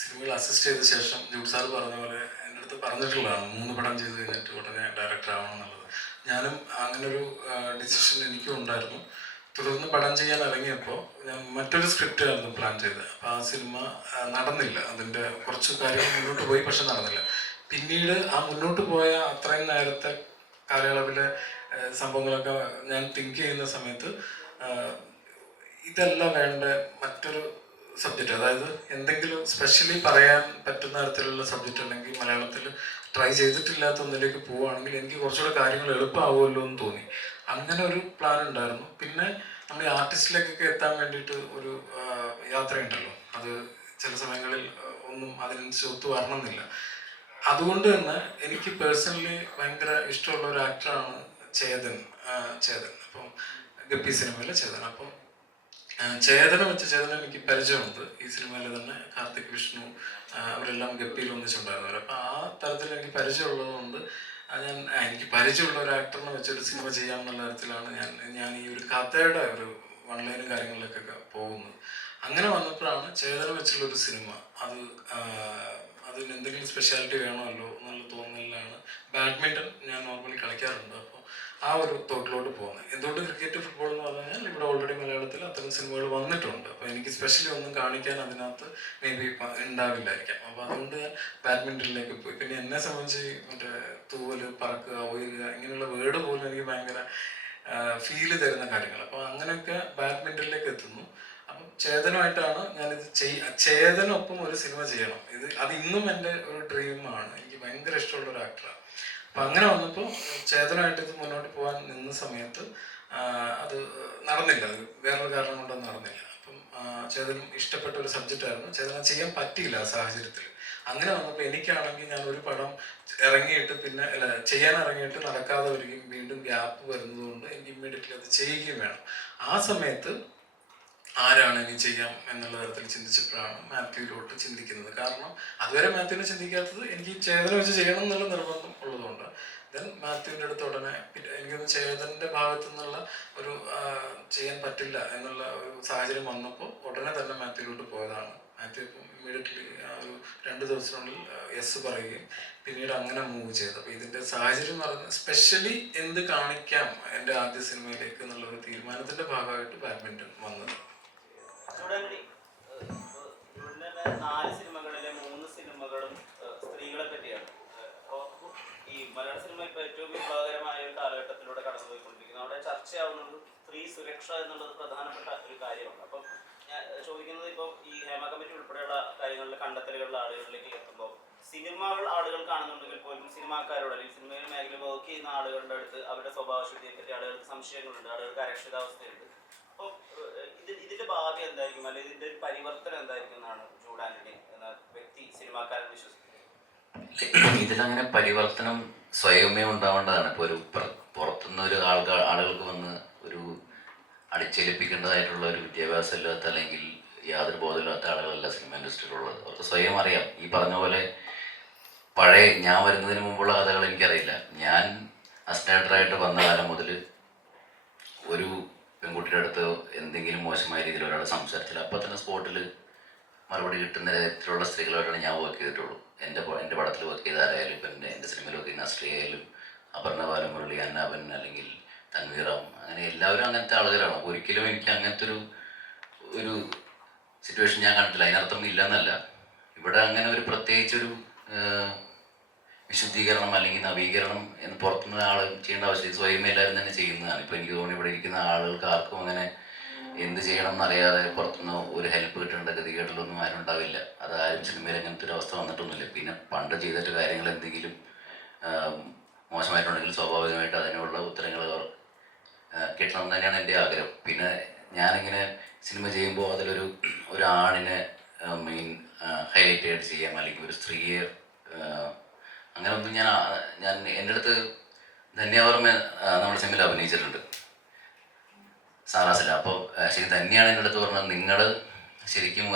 സിനിമകൾ അസിസ്റ്റ് ചെയ്ത ശേഷം ജൂഡ് സാർ പറഞ്ഞ പോലെ എൻ്റെ അടുത്ത് പറഞ്ഞിട്ടുള്ളതാണ് 3 പടം ചെയ്ത് കഴിഞ്ഞിട്ട് ഉടനെ ഡയറക്ടർ ആവണം എന്നുള്ളത്. ഞാനും അങ്ങനൊരു ഡിസിഷൻ എനിക്കും ഉണ്ടായിരുന്നു. തുടർന്ന് പടം ചെയ്യാൻ ഇറങ്ങിയപ്പോൾ ഞാൻ മറ്റൊരു സ്ക്രിപ്റ്റായിരുന്നു പ്ലാൻ ചെയ്തത്. അപ്പോൾ ആ സിനിമ നടന്നില്ല. അതിൻ്റെ കുറച്ച് കാര്യങ്ങൾ മുന്നോട്ട് പോയി, പക്ഷെ നടന്നില്ല. പിന്നീട് ആ മുന്നോട്ട് പോയ അത്രയും നേരത്തെ കാലയളവിൽ സംഭവങ്ങളൊക്കെ ഞാൻ തിങ്ക് ചെയ്യുന്ന സമയത്ത് ഇതല്ല വേണ്ട മറ്റൊരു സബ്ജക്റ്റ്, അതായത് എന്തെങ്കിലും സ്പെഷ്യലി പറയാൻ പറ്റുന്ന തരത്തിലുള്ള സബ്ജക്റ്റ് ഉണ്ടെങ്കിൽ മലയാളത്തിൽ ട്രൈ ചെയ്തിട്ടില്ലാത്ത ഒന്നിലേക്ക് പോവുകയാണെങ്കിൽ എനിക്ക് കുറച്ചുകൂടെ കാര്യങ്ങൾ എളുപ്പമാവുമല്ലോ എന്ന് തോന്നി. അങ്ങനെ ഒരു പ്ലാൻ ഉണ്ടായിരുന്നു. പിന്നെ നമ്മൾ ഈ ആർട്ടിസ്റ്റിലേക്കൊക്കെ എത്താൻ വേണ്ടിയിട്ട് ഒരു യാത്രയുണ്ടല്ലോ, അത് ചില സമയങ്ങളിൽ ഒന്നും അതിനനുസരിച്ച് ഒത്തു വരണമെന്നില്ല. അതുകൊണ്ട് തന്നെ എനിക്ക് പേഴ്സണലി ഭയങ്കര ഇഷ്ടമുള്ള ഒരു ആക്ടറാണ് ചേതൻ. അപ്പം ഗപ്പി സിനിമയിലെ ചേതൻ. അപ്പം ചേതനെ എനിക്ക് പരിചയമുണ്ട്. ഈ സിനിമയിൽ തന്നെ കാർത്തിക്, വിഷ്ണു അവരെല്ലാം ഗപ്പിയിൽ ഒന്നിച്ചുണ്ടായിരുന്നവർ. അപ്പം ആ തരത്തിൽ എനിക്ക് പരിചയമുള്ളതുകൊണ്ട് എനിക്ക് പരിചയമുള്ള ഒരു ആക്ടറിനെ വെച്ചൊരു സിനിമ ചെയ്യാമെന്നുള്ള തരത്തിലാണ് ഞാൻ ഈ ഒരു കഥയുടെ ഒരു വൺലൈനും കാര്യങ്ങളിലേക്കൊക്കെ പോകുന്നത്. അങ്ങനെ വന്നപ്പോഴാണ് ചേതന വെച്ചുള്ള ഒരു സിനിമ, അതിന് എന്തെങ്കിലും സ്പെഷ്യാലിറ്റി വേണമല്ലോ എന്നുള്ള തോന്നലിലാണ്. ബാഡ്മിൻ്റൺ ഞാൻ നോർമലി കളിക്കാറുണ്ട്. അപ്പോൾ ആ ഒരു തോട്ടിലോട്ട് പോകുന്നത്. എന്തുകൊണ്ട് ക്രിക്കറ്റ്, ഫുട്ബോൾ എന്ന് പറഞ്ഞു കഴിഞ്ഞാൽ ഇവിടെ ഓൾറെഡി മലയാളത്തിൽ അത്തരം സിനിമകൾ വന്നിട്ടുണ്ട്. അപ്പോൾ എനിക്ക് സ്പെഷ്യലി ഒന്നും കാണിക്കാൻ അതിനകത്ത് മേ ബി ഉണ്ടാവില്ലായിരിക്കാം. അപ്പോൾ അതുകൊണ്ട് ഞാൻ ബാഡ്മിൻ്റണിലേക്ക് പോയി. പിന്നെ എന്നെ സംബന്ധിച്ച് മറ്റേ തൂവൽ, പറക്കുക, ഉയരുക ഇങ്ങനെയുള്ള വേർഡ് പോലും എനിക്ക് ഭയങ്കര ഫീല് തരുന്ന കാര്യങ്ങൾ. അപ്പോൾ അങ്ങനെയൊക്കെ ബാഡ്മിൻ്റണിലേക്ക് എത്തുന്നു. അപ്പം ചേതനുമായിട്ടാണ് ഞാനിത് ചേതനൊപ്പം ഒരു സിനിമ ചെയ്യണം. അത് ഇന്നും എൻ്റെ ഒരു ഡ്രീമാണ്. എനിക്ക് ഭയങ്കര ഇഷ്ടമുള്ള ഒരു ആക്ടറാണ്. അപ്പം അങ്ങനെ വന്നപ്പോൾ ചേതനായിട്ട് ഇത് മുന്നോട്ട് പോകാൻ നിന്ന സമയത്ത് അത് നടന്നില്ല. അത് വേറൊരു കാരണം കൊണ്ടൊന്നും നടന്നില്ല. അപ്പം ചേതനും ഇഷ്ടപ്പെട്ട ഒരു സബ്ജക്റ്റായിരുന്നു. ചേതന ചെയ്യാൻ പറ്റിയില്ല ആ സാഹചര്യത്തിൽ. അങ്ങനെ വന്നപ്പോൾ എനിക്കാണെങ്കിൽ ഞാൻ ഒരു പടം ഇറങ്ങിയിട്ട് പിന്നെ ചെയ്യാൻ ഇറങ്ങിയിട്ട് നടക്കാതെ വരികയും വീണ്ടും ഗ്യാപ്പ് വരുന്നതുകൊണ്ട് എനിക്ക് ഇമ്മീഡിയറ്റ്ലി അത് ചെയ്യുകയും വേണം. ആ സമയത്ത് ആരാണ് ഇനി ചെയ്യാം എന്നുള്ള തരത്തിൽ ചിന്തിച്ചപ്പോഴാണ് മാത്യുവിലോട്ട് ചിന്തിക്കുന്നത്. കാരണം അതുവരെ മാത്യുവിനെ ചിന്തിക്കാത്തത് എനിക്ക് ചേതന വെച്ച് ചെയ്യണം എന്നുള്ള നിർബന്ധം ഉള്ളതുകൊണ്ട്. ദെൻ മാത്യുവിൻ്റെ അടുത്ത് ഉടനെ എനിക്കൊന്ന് ചേതൻ്റെ ഭാഗത്തു നിന്നുള്ള ഒരു ചെയ്യാൻ പറ്റില്ല എന്നുള്ള ഒരു സാഹചര്യം വന്നപ്പോൾ ഉടനെ തന്നെ മാത്യുവിലോട്ട് പോയതാണ്. മാത്യു ഇപ്പം ഇമ്മീഡിയറ്റ്ലി ഒരു 2 ദിവസത്തിനുള്ളിൽ യെസ് പറയുകയും പിന്നീട് അങ്ങനെ മൂവ് ചെയ്തു. അപ്പോൾ ഇതിൻ്റെ സാഹചര്യം എന്ന് പറയുന്നത് സ്പെഷ്യലി എന്ത് കാണിക്കാം എൻ്റെ ആദ്യ സിനിമയിലേക്ക് എന്നുള്ള ഒരു തീരുമാനത്തിൻ്റെ ഭാഗമായിട്ട് ബാഡ്മിൻ്റൺ വന്നത്. ഇവിടെ 4 സിനിമകളിലെ 3 സിനിമകളും സ്ത്രീകളെ പറ്റിയാണ്. അപ്പോൾ ഈ മലയാള സിനിമ ഇപ്പോൾ ഏറ്റവും വിപ്ലവകരമായ ഒരു കാലഘട്ടത്തിലൂടെ കടന്നുപോയിക്കൊണ്ടിരിക്കുന്നത്. അവിടെ ചർച്ചയാവുന്നത് സ്ത്രീ സുരക്ഷ എന്നുള്ളത് പ്രധാനപ്പെട്ട ഒരു കാര്യമാണ്. അപ്പം ഞാൻ ചോദിക്കുന്നത്, ഇപ്പോൾ ഈ ഹേമ കമ്മിറ്റി ഉൾപ്പെടെയുള്ള കാര്യങ്ങളിലെ കണ്ടെത്തലുകളിലെ ആളുകളിലേക്ക് എത്തുമ്പോൾ സിനിമകൾ ആളുകൾ കാണുന്നുണ്ടെങ്കിൽ പോലും സിനിമാക്കാരോട് അല്ലെങ്കിൽ സിനിമയിൽ മേഖല വർക്ക് ചെയ്യുന്ന ആളുകളുടെ അടുത്ത് അവരുടെ സ്വഭാവശുദ്ധിയെ പറ്റി ആളുകൾക്ക് സംശയങ്ങളുണ്ട്, ആളുകൾക്ക് അരക്ഷിതാവസ്ഥയുണ്ട്. അപ്പോൾ ഇതിന്റെ ഭാവി എന്തായിരിക്കും, അല്ലെങ്കിൽ ഇതിന്റെ ഒരു പരിവർത്തനം എന്തായിരിക്കും എന്നാണ് ജൂഡ് ആന്റണി എന്ന വ്യക്തി സിനിമാക്കാരൻ വിശ്വസിക്കുന്നത്? ഇതിലങ്ങനെ പരിവർത്തനം സ്വയമേ ഉണ്ടാവേണ്ടതാണ്. ഇപ്പോൾ ഒരു പുറത്തുനിന്ന് ഒരു ആളുകൾക്ക് വന്ന് ഒരു അടിച്ചേൽപ്പിക്കേണ്ടതായിട്ടുള്ള ഒരു വിദ്യാഭ്യാസം ഇല്ലാത്ത അല്ലെങ്കിൽ യാതൊരു ബോധമില്ലാത്ത ആളുകളല്ല സിനിമ ഇൻഡസ്ട്രിയിലുള്ളത്. അവർക്ക് സ്വയം അറിയാം. ഈ പറഞ്ഞ പോലെ പഴയ ഞാൻ വരുന്നതിന് മുമ്പുള്ള കഥകൾ എനിക്കറിയില്ല. ഞാൻ അസിസ്റ്റൻ്റായിട്ട് വന്ന കാലം മുതൽ ഒരു പെൺകുട്ടിയുടെ അടുത്ത് എന്തെങ്കിലും മോശമായ രീതിയിൽ ഒരാൾ സംസാരിച്ചാൽ അപ്പം തന്നെ സ്പോട്ടിൽ മറുപടി കിട്ടുന്ന തരത്തിലുള്ള സ്ത്രീകളുമായിട്ടാണ് ഞാൻ വർക്ക് ചെയ്തിട്ടുള്ളൂ. എൻ്റെ പടത്തിൽ വർക്ക് ചെയ്ത ആരായാലും, ഇപ്പം എൻ്റെ സിനിമയിൽ വർക്ക് ചെയ്യുന്ന സ്ത്രീ ആയാലും, അപർണ ബാലമുരളി, അന്നാബൻ അല്ലെങ്കിൽ തൻവീറാം, അങ്ങനെ എല്ലാവരും അങ്ങനത്തെ ആളുകളാണ്. അപ്പോൾ ഒരിക്കലും എനിക്ക് അങ്ങനത്തെ ഒരു സിറ്റുവേഷൻ ഞാൻ കണ്ടിട്ടില്ല. അതിനർത്ഥം ഇല്ലയെന്നല്ല, ഇവിടെ അങ്ങനെ ഒരു പ്രത്യേകിച്ചൊരു വിശുദ്ധീകരണം അല്ലെങ്കിൽ നവീകരണം എന്ന് പുറത്തുനിന്ന് ആൾ ചെയ്യേണ്ട ആവശ്യം സ്വയം എല്ലാവരും തന്നെ ചെയ്യുന്നതാണ്. ഇപ്പോൾ എനിക്ക് തോന്നുന്നു ഇവിടെ ഇരിക്കുന്ന ആളുകൾക്ക് ആർക്കും അങ്ങനെ എന്ത് ചെയ്യണം എന്നറിയാതെ പുറത്തുനിന്ന് ഒരു ഹെൽപ്പ് കിട്ടേണ്ട ഗതികേട്ടിലൊന്നും ആരും ഉണ്ടാവില്ല. അതാരും സിനിമയിൽ അങ്ങനത്തെ ഒരു അവസ്ഥ വന്നിട്ടൊന്നുമില്ല. പിന്നെ പണ്ട് ചെയ്തിട്ട് കാര്യങ്ങൾ എന്തെങ്കിലും മോശമായിട്ടുണ്ടെങ്കിൽ സ്വാഭാവികമായിട്ട് അതിനുള്ള ഉത്തരങ്ങൾ കിട്ടണം എന്ന് തന്നെയാണ് എൻ്റെ ആഗ്രഹം. പിന്നെ ഞാനിങ്ങനെ സിനിമ ചെയ്യുമ്പോൾ അതിലൊരു ആണിനെ മെയിൻ ഹൈലൈറ്റ് ആയിട്ട് ചെയ്യാം, അല്ലെങ്കിൽ ഒരു സ്ത്രീയെ അങ്ങനെ ഒന്നും ഞാൻ എൻ്റെ അടുത്ത് ധന്യവർമ്മ നമ്മുടെ സിനിമയിൽ അഭിനയിച്ചിട്ടുണ്ട് സാറാസില. അപ്പോൾ ശരി തന്നെയാണ് എൻ്റെ അടുത്ത് പറഞ്ഞത്, നിങ്ങൾ ശരിക്കും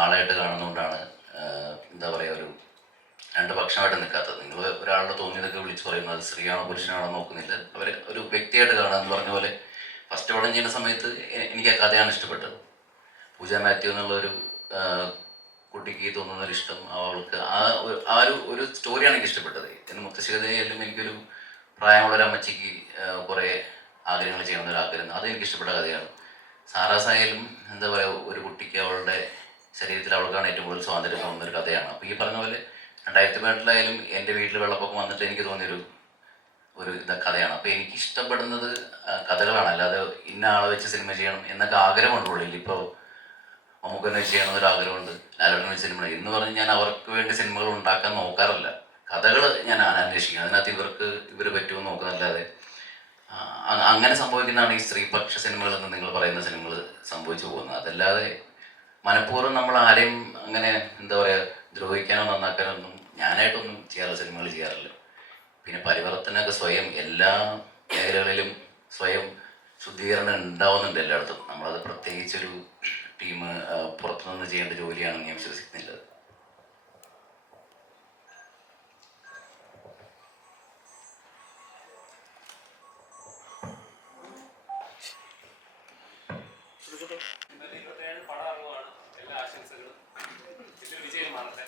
ആളായിട്ട് കാണുന്നതുകൊണ്ടാണ് എന്താ പറയുക ഒരു 2 പക്ഷമായിട്ട് നിൽക്കാത്തത്. നിങ്ങൾ ഒരാളുടെ തോന്നിയതൊക്കെ വിളിച്ച് പറയുന്നത് അത് സ്ത്രീയാണോ പുരുഷനാണോ നോക്കുന്നില്ല, അവർ ഒരു വ്യക്തിയായിട്ട് കാണുക എന്ന് പറഞ്ഞ പോലെ. ഫസ്റ്റ് പടം ചെയ്യുന്ന സമയത്ത് എനിക്ക് ആ കഥയാണ് ഇഷ്ടപ്പെട്ടത്. പൂജ മാത്യു എന്നുള്ളൊരു കുട്ടിക്ക് തോന്നുന്നൊരു ഇഷ്ടം, അവൾക്ക് ഒരു സ്റ്റോറിയാണ് എനിക്ക് ഇഷ്ടപ്പെട്ടത്. എൻ്റെ മുത്തശ്ശികതയിലും എനിക്കൊരു പ്രായമുള്ളൊരു അമ്മച്ചിക്ക് കുറേ ആഗ്രഹങ്ങൾ ചെയ്യണമെന്നൊരു ആഗ്രഹം, അതെനിക്ക് ഇഷ്ടപ്പെട്ട കഥയാണ്. സാറാസായാലും എന്താ പറയുക, ഒരു കുട്ടിക്ക് അവളുടെ ശരീരത്തിൽ അവൾക്കാണ് ഏറ്റവും കൂടുതൽ സ്വാതന്ത്ര്യം തോന്നുന്നൊരു കഥയാണ്. അപ്പോൾ ഈ പറഞ്ഞ പോലെ 2018 എൻ്റെ വീട്ടിൽ വെള്ളപ്പൊക്കം വന്നിട്ട് എനിക്ക് തോന്നിയൊരു ഒരു കഥയാണ്. അപ്പോൾ എനിക്ക് ഇഷ്ടപ്പെടുന്നത് കഥകളാണ്, അല്ലാതെ ഇന്ന ആളെ വെച്ച് സിനിമ ചെയ്യണം എന്നൊക്കെ ആഗ്രഹമുണ്ട് ഉള്ളിൽ. ഇപ്പോൾ മമ്മൂക്കനെ വെച്ച് ചെയ്യണമെന്നൊരു ആഗ്രഹമുണ്ട്, ലാലേട്ടനെ വെച്ച് സിനിമ എന്ന് പറഞ്ഞ് ഞാൻ അവർക്ക് വേണ്ടി സിനിമകൾ ഉണ്ടാക്കാൻ നോക്കാറില്ല. കഥകൾ ഞാൻ അന്വേഷിക്കും, അതിനകത്ത് ഇവർ പറ്റുമോ നോക്കുന്നല്ലാതെ അങ്ങനെ സംഭവിക്കുന്നതാണ് ഈ സ്ത്രീപക്ഷ സിനിമകളെന്ന് നിങ്ങൾ പറയുന്ന സിനിമകൾ സംഭവിച്ചു പോകുന്നത്. അതല്ലാതെ മനഃപൂർവ്വം നമ്മൾ ആരെയും അങ്ങനെ എന്താ പറയുക ദ്രോഹിക്കാനോ നന്നാക്കാനോ ഒന്നും ഞാനായിട്ടൊന്നും ചെയ്യാറില്ല, സിനിമകൾ ചെയ്യാറില്ല. പിന്നെ പരിവർത്തനമൊക്കെ സ്വയം എല്ലാ മേഖലകളിലും സ്വയം ശുദ്ധീകരണം ഉണ്ടാവുന്നുണ്ട് എല്ലായിടത്തും. നമ്മളത് പ്രത്യേകിച്ചൊരു ടീം പുറത്തുനിന്ന് ചെയ്യേണ്ട ജോലിയാണെന്ന് ഞാൻ വിശ്വസിക്കുന്നില്ല. ഇന്നത്തെ 27 പടം ഇറങ്ങുവാണ്. എല്ലാ ആശംസകളും. വലിയ വിജയമാണല്ലേ.